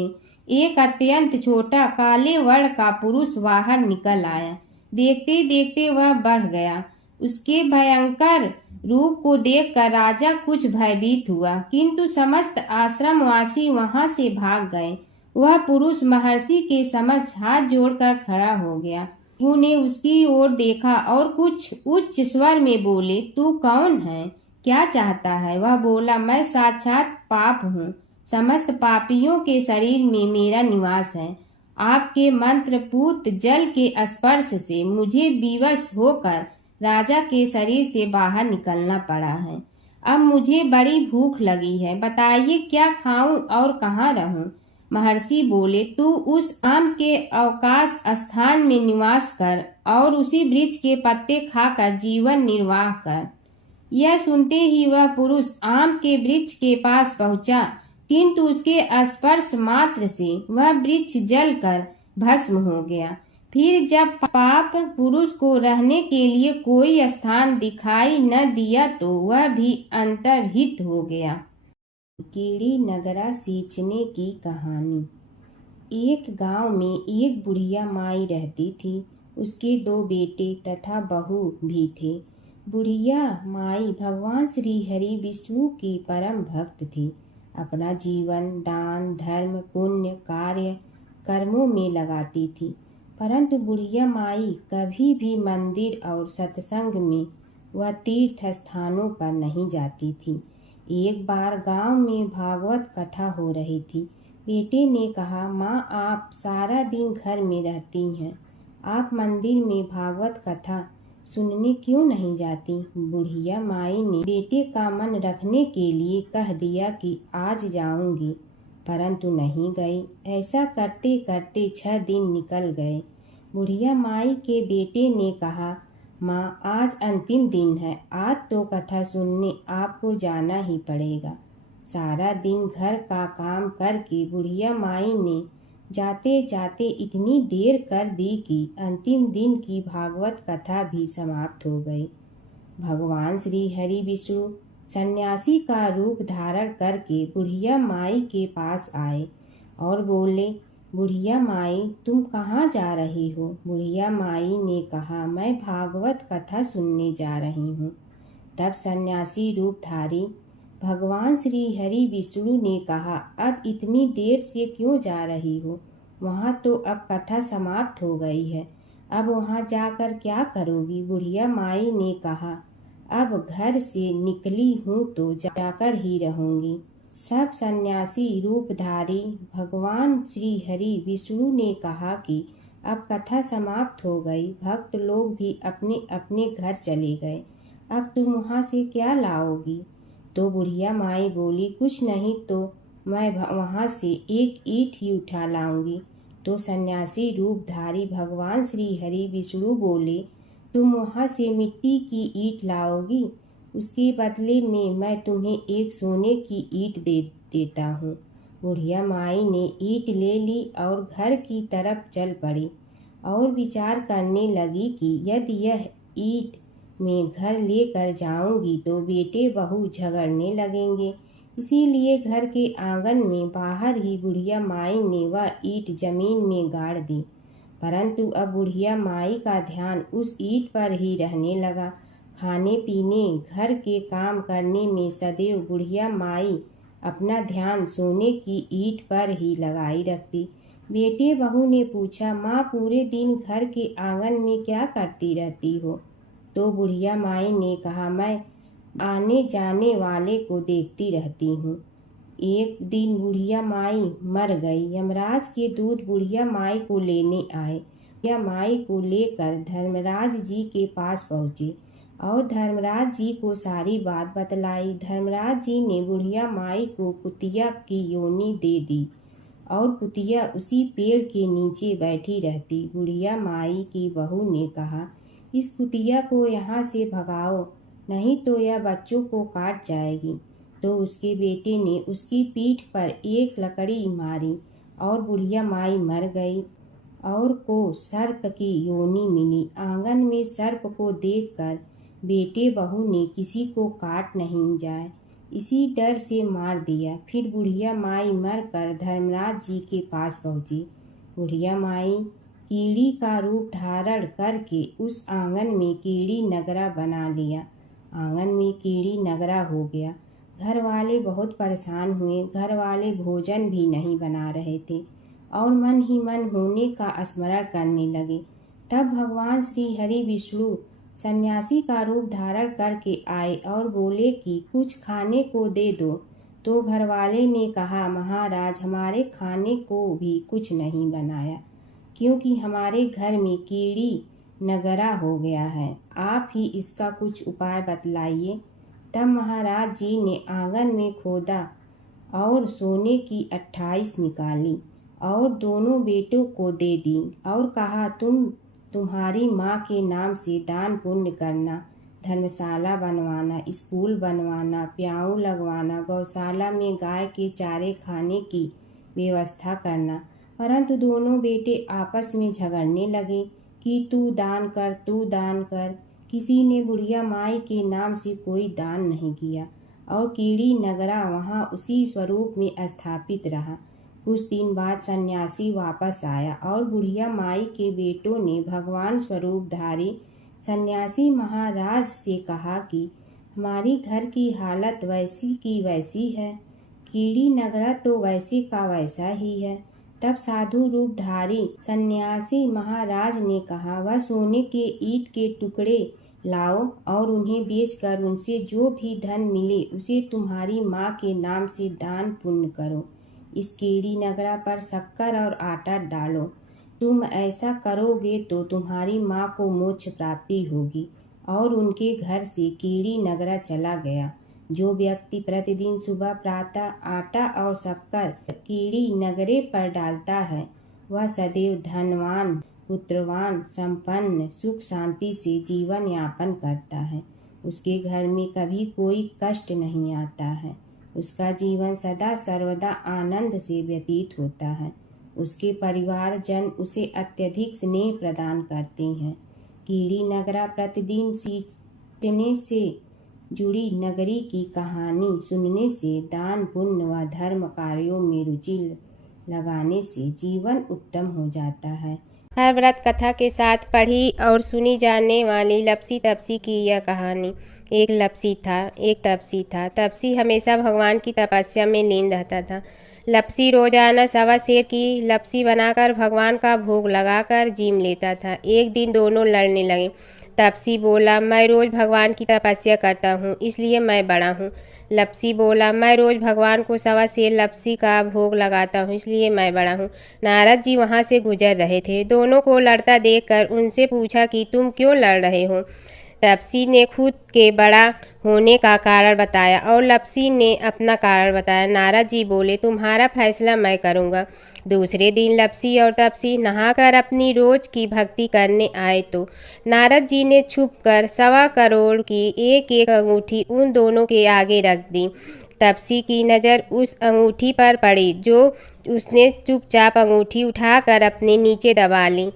एक अत्यंत छोटा काले वर्ण का पुरुष बाहर निकल आया। देखते देखते वह बढ़ गया। उसके भयंकर रूप को देखकर राजा कुछ भयभीत हुआ, किंतु समस्त आश्रमवासी वहां से भाग गए। वह पुरुष महर्षि के समक्ष हाथ जोड़कर खड़ा हो गया। उन्हें उसकी ओर देखा और कुछ उच्च स्वर में बोले, तू कौन है, क्या चाहता है? वह बोला, मैं साक्षात पाप हूँ, समस्त पापियों के शरीर में मेरा निवास है। आपके मंत्रपूत जल के स्पर्श से मुझे विवश होकर राजा के शरीर से बाहर निकलना पड़ा है। अब मुझे बड़ी भूख लगी है, बताइए क्या खाऊं और कहाँ रहूं? महर्षि बोले, तू उस आम के अवकाश स्थान में निवास कर और उसी वृक्ष के पत्ते खाकर जीवन निर्वाह कर। यह सुनते ही वह पुरुष आम के वृक्ष के पास पहुंचा, किंतु उसके स्पर्श मात्र से वह वृक्ष जलकर भस्म हो गया। फिर जब पाप पुरुष को रहने के लिए कोई स्थान दिखाई न दिया तो वह भी अंतर्हित हो गया। कीड़ी नगरा सींचने की कहानी। एक गांव में एक बुढ़िया माई रहती थी। उसके 2 बेटे तथा बहू भी थे। बुढ़िया माई भगवान श्री हरि विष्णु की परम भक्त थी। अपना जीवन दान धर्म पुण्य कार्य कर्मों में लगाती थी, परंतु बुढ़िया माई कभी भी मंदिर और सत्संग में व तीर्थ स्थानों पर नहीं जाती थी। एक बार गांव में भागवत कथा हो रही थी। बेटे ने कहा, माँ, आप सारा दिन घर में रहती हैं, आप मंदिर में भागवत कथा सुनने क्यों नहीं जाती? बुढ़िया माई ने बेटे का मन रखने के लिए कह दिया कि आज जाऊंगी। परंतु नहीं गई। ऐसा करते करते 6 दिन निकल गए। बुढ़िया माई के बेटे ने कहा, माँ आज अंतिम दिन है, आज तो कथा सुनने आपको जाना ही पड़ेगा। सारा दिन घर का काम करके बुढ़िया माई ने जाते जाते इतनी देर कर दी कि अंतिम दिन की भागवत कथा भी समाप्त हो गई। भगवान श्री हरि विष्णु सन्यासी का रूप धारण करके बुढ़िया माई के पास आए और बोले, बुढ़िया माई तुम कहाँ जा रही हो? बुढ़िया माई ने कहा, मैं भागवत कथा सुनने जा रही हूँ। तब सन्यासी रूपधारी भगवान श्री हरि विष्णु ने कहा, अब इतनी देर से क्यों जा रही हो? वहाँ तो अब कथा समाप्त हो गई है, अब वहाँ जाकर क्या करोगी? बुढ़िया माई ने कहा, अब घर से निकली हूँ तो जाकर ही रहूंगी। सब सन्यासी रूपधारी भगवान श्री हरि विष्णु ने कहा कि अब कथा समाप्त हो गई, भक्त लोग भी अपने अपने घर चले गए, अब तुम वहाँ से क्या लाओगी? तो बुढ़िया माई बोली, कुछ नहीं तो मैं वहाँ से एक ईंट ही उठा लाऊंगी। तो सन्यासी रूपधारी भगवान श्री हरि विष्णु बोले, तुम वहाँ से मिट्टी की ईंट लाओगी, उसके बदले में मैं तुम्हें एक सोने की ईंट दे देता हूँ। बुढ़िया माई ने ईंट ले ली और घर की तरफ चल पड़ी और विचार करने लगी कि यदि यह ईंट मैं घर लेकर जाऊंगी तो बेटे बहू झगड़ने लगेंगे, इसीलिए घर के आंगन में बाहर ही बुढ़िया माई ने वह ईंट जमीन में गाड़ दी। परंतु अब बुढ़िया माई का ध्यान उस ईंट पर ही रहने लगा। खाने पीने घर के काम करने में सदैव बुढ़िया माई अपना ध्यान सोने की ईंट पर ही लगाई रखती। बेटे बहू ने पूछा, माँ पूरे दिन घर के आंगन में क्या करती रहती हो? तो बुढ़िया माई ने कहा, मैं आने जाने वाले को देखती रहती हूँ। एक दिन बुढ़िया माई मर गई। यमराज के दूत बुढ़िया माई को लेने आए। बुढ़िया माई को लेकर धर्मराज जी के पास पहुँचे और धर्मराज जी को सारी बात बतलाई। धर्मराज जी ने बुढ़िया माई को कुतिया की योनि दे दी और कुतिया उसी पेड़ के नीचे बैठी रहती। बुढ़िया माई की बहू ने कहा, इस कुतिया को यहाँ से भगाओ, नहीं तो यह बच्चों को काट जाएगी। तो उसके बेटे ने उसकी पीठ पर एक लकड़ी मारी और बुढ़िया माई मर गई और को सर्प की योनि मिली। आंगन में सर्प को देखकर बेटे बहू ने किसी को काट नहीं जाए इसी डर से मार दिया। फिर बुढ़िया माई मर कर धर्मराज जी के पास पहुँची। बुढ़िया माई कीड़ी का रूप धारण करके उस आंगन में कीड़ी नगरा बना लिया। आंगन में कीड़ी नगरा हो गया। घर वाले बहुत परेशान हुए। घर वाले भोजन भी नहीं बना रहे थे और मन ही मन होने का स्मरण करने लगे। तब भगवान श्री हरि विष्णु सन्यासी का रूप धारण करके आए और बोले कि कुछ खाने को दे दो। तो घरवाले ने कहा, महाराज हमारे खाने को भी कुछ नहीं बनाया, क्योंकि हमारे घर में कीड़ी नगरा हो गया है, आप ही इसका कुछ उपाय बतलाइए। तब महाराज जी ने आंगन में खोदा और सोने की 28 निकाली और दोनों बेटों को दे दी और कहा, तुम्हारी माँ के नाम से दान पुण्य करना, धर्मशाला बनवाना, स्कूल बनवाना, प्याऊ लगवाना, गौशाला में गाय के चारे खाने की व्यवस्था करना। परंतु दोनों बेटे आपस में झगड़ने लगे कि तू दान कर, तू दान कर। किसी ने बुढ़िया माई के नाम से कोई दान नहीं किया और कीड़ी नगरा वहाँ उसी स्वरूप में स्थापित रहा। कुछ दिन बाद सन्यासी वापस आया और बुढ़िया माई के बेटों ने भगवान स्वरूपधारी सन्यासी महाराज से कहा कि हमारी घर की हालत वैसी की वैसी है, कीड़ी नगरा तो वैसे का वैसा ही है। तब साधु रूपधारी सन्यासी महाराज ने कहा, वह सोने के ईंट के टुकड़े लाओ और उन्हें बेचकर उनसे जो भी धन मिले उसे तुम्हारी माँ के नाम से दान पुण्य करो। इस कीड़ी नगरा पर शक्कर और आटा डालो। तुम ऐसा करोगे तो तुम्हारी माँ को मोक्ष प्राप्ति होगी। और उनके घर से कीड़ी नगरा चला गया। जो व्यक्ति प्रतिदिन सुबह प्रातः आटा और शक्कर कीड़ी नगरे पर डालता है वह सदैव धनवान, पुत्रवान, संपन्न, सुख शांति से जीवन यापन करता है। उसके घर में कभी कोई कष्ट नहीं आता है। उसका जीवन सदा सर्वदा आनंद से व्यतीत होता है। उसके परिवारजन उसे अत्यधिक स्नेह प्रदान करते हैं। कीड़ी नगरा प्रतिदिन सींचने से जुड़ी नगरी की कहानी सुनने से, दान पुण्य व धर्म कार्यों में रुचि लगाने से जीवन उत्तम हो जाता है। हर व्रत कथा के साथ पढ़ी और सुनी जाने वाली लपसी तपसी की यह कहानी। एक लपसी था, एक तपसी था। तपसी हमेशा भगवान की तपस्या में लीन रहता था। लपसी रोजाना सवा सेर की लपसी बनाकर भगवान का भोग लगाकर जीम लेता था। एक दिन दोनों लड़ने लगे। तपसी बोला, मैं रोज़ भगवान की तपस्या करता हूँ, इसलिए मैं बड़ा हूँ। लपसी बोला, मैं रोज़ भगवान को सवा सेर लपसी का भोग लगाता हूँ, इसलिए मैं बड़ा हूँ। नारद जी वहाँ से गुजर रहे थे। दोनों को लड़ता देखकर उनसे पूछा कि तुम क्यों लड़ रहे हो। तपसी ने खुद के बड़ा होने का कारण बताया और लपसी ने अपना कारण बताया। नारद जी बोले, तुम्हारा फैसला मैं करूँगा। दूसरे दिन लपसी और तपसी नहाकर अपनी रोज की भक्ति करने आए तो नारद जी ने छुपकर 1.25 करोड़ की एक एक अंगूठी उन दोनों के आगे रख दी। तपसी की नज़र उस अंगूठी पर पड़ी जो उसने चुपचाप अंगूठी उठाकर अपने नीचे दबा ली।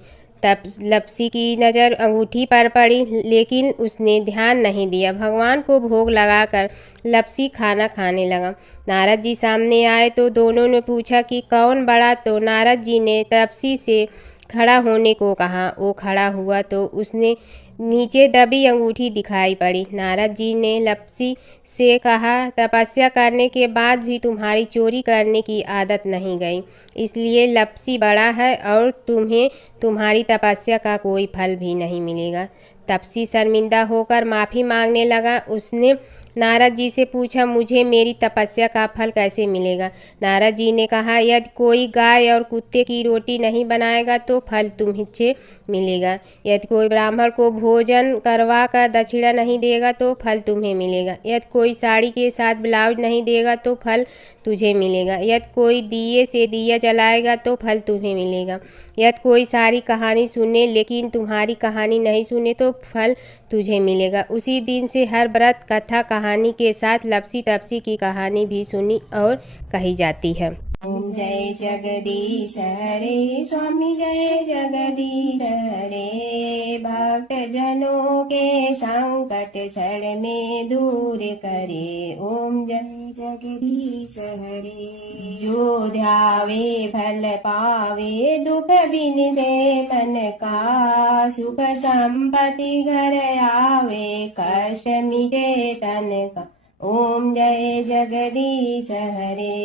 तब लपसी की नज़र अंगूठी पर पड़ी, लेकिन उसने ध्यान नहीं दिया। भगवान को भोग लगाकर लपसी खाना खाने लगा। नारद जी सामने आए तो दोनों ने पूछा कि कौन बड़ा, तो नारद जी ने तपसी से खड़ा होने को कहा। वो खड़ा हुआ तो उसने नीचे दबी अंगूठी दिखाई पड़ी। नारद जी ने लपसी से कहा, तपस्या करने के बाद भी तुम्हारी चोरी करने की आदत नहीं गई, इसलिए लपसी बड़ा है और तुम्हें तुम्हारी तपस्या का कोई फल भी नहीं मिलेगा। तपसी शर्मिंदा होकर माफ़ी मांगने लगा। उसने नारद जी से पूछा, मुझे मेरी तपस्या का फल कैसे मिलेगा। नारद जी ने कहा, यदि कोई गाय और कुत्ते की रोटी नहीं बनाएगा तो फल तुम्हें मिलेगा। यदि कोई ब्राह्मण को भोजन करवा कर दक्षिणा नहीं देगा तो फल तुम्हें मिलेगा। यदि कोई साड़ी के साथ ब्लाउज नहीं देगा तो फल तुझे मिलेगा। यदि कोई दिए से दिया जलाएगा तो फल तुम्हें मिलेगा। यदि कोई सारी कहानी सुने लेकिन तुम्हारी कहानी नहीं सुने तो फल तुझे मिलेगा। उसी दिन से हर व्रत कथा कहानी के साथ लपसी तपसी की कहानी भी सुनी और कही जाती है। ओम जय जगदीश हरे, स्वामी जय जगदीश हरे। भक्त जनों के संकट क्षण में दूर करे। ओम जय जगदीश हरे। जो ध्यावे फल पावे, दुख बिन दे मन का। सुख संपत्ति घर आवे, कष्ट मिटे तन का। ओम जय जगदीश हरे।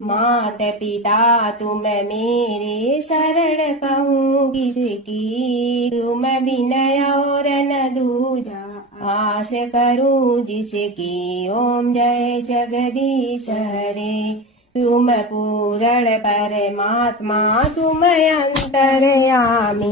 मात पिता तुम मेरे, शरण कहूँ किसकी। तुम विनय और न दूजा, आस करूँ जिसकी। ओम जय जगदीश हरे। तुम पूर्ण परमात्मा, तुम अंतर्यामी।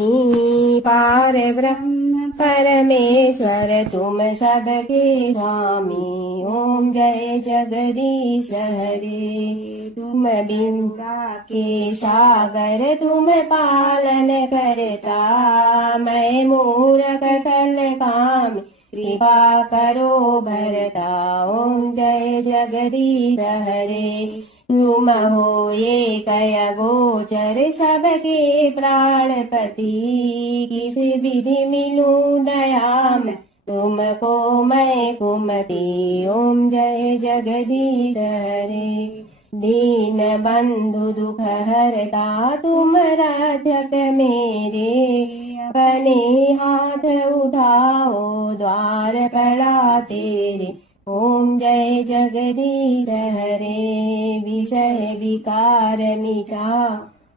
पार ब्रह्म परमेश्वर, तुम सबके स्वामी। ओम जय जगदीश हरे। तुम बिंदा के सागर, तुम पालन करता। मैं मूर्ख कल काम, कृपा करो भरता। ओम जय जगदीश हरे। तुम हो ये कय गोचर, सबके प्राणपति। किस विधि मिलूं दया में, तुमको मैं कुमति। ओम जय जगदीश हरे। दीन बंधु दुख हरता, तुम रक्षक मेरे। अपने हाथ उठाओ, द्वार पड़ा तेरे। ओम जय जगदीश हरे। विषय विकार मिटा,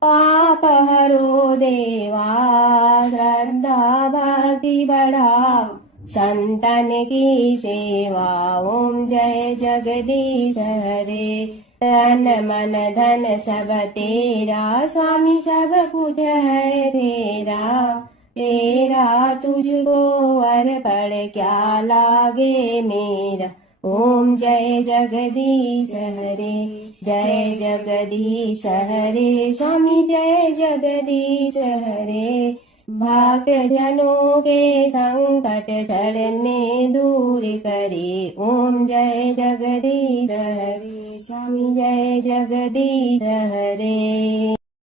पाप हरो देवा। श्रद्धा भक्ति बढ़ाओ, संतन की सेवा। ओम जय जगदीश हरे। तन मन धन सब तेरा, स्वामी सब कुछ है तेरा। तेरा तुझको अर्पण क्या लागे मेरा। ओम जय जगदीश हरे, जय जगदीश हरे। स्वामी जय जगदीश हरे, भक्त जनों के संकट झड़ने दूर करे। ओम जय जगदीश हरे, स्वामी जय जगदीश हरे।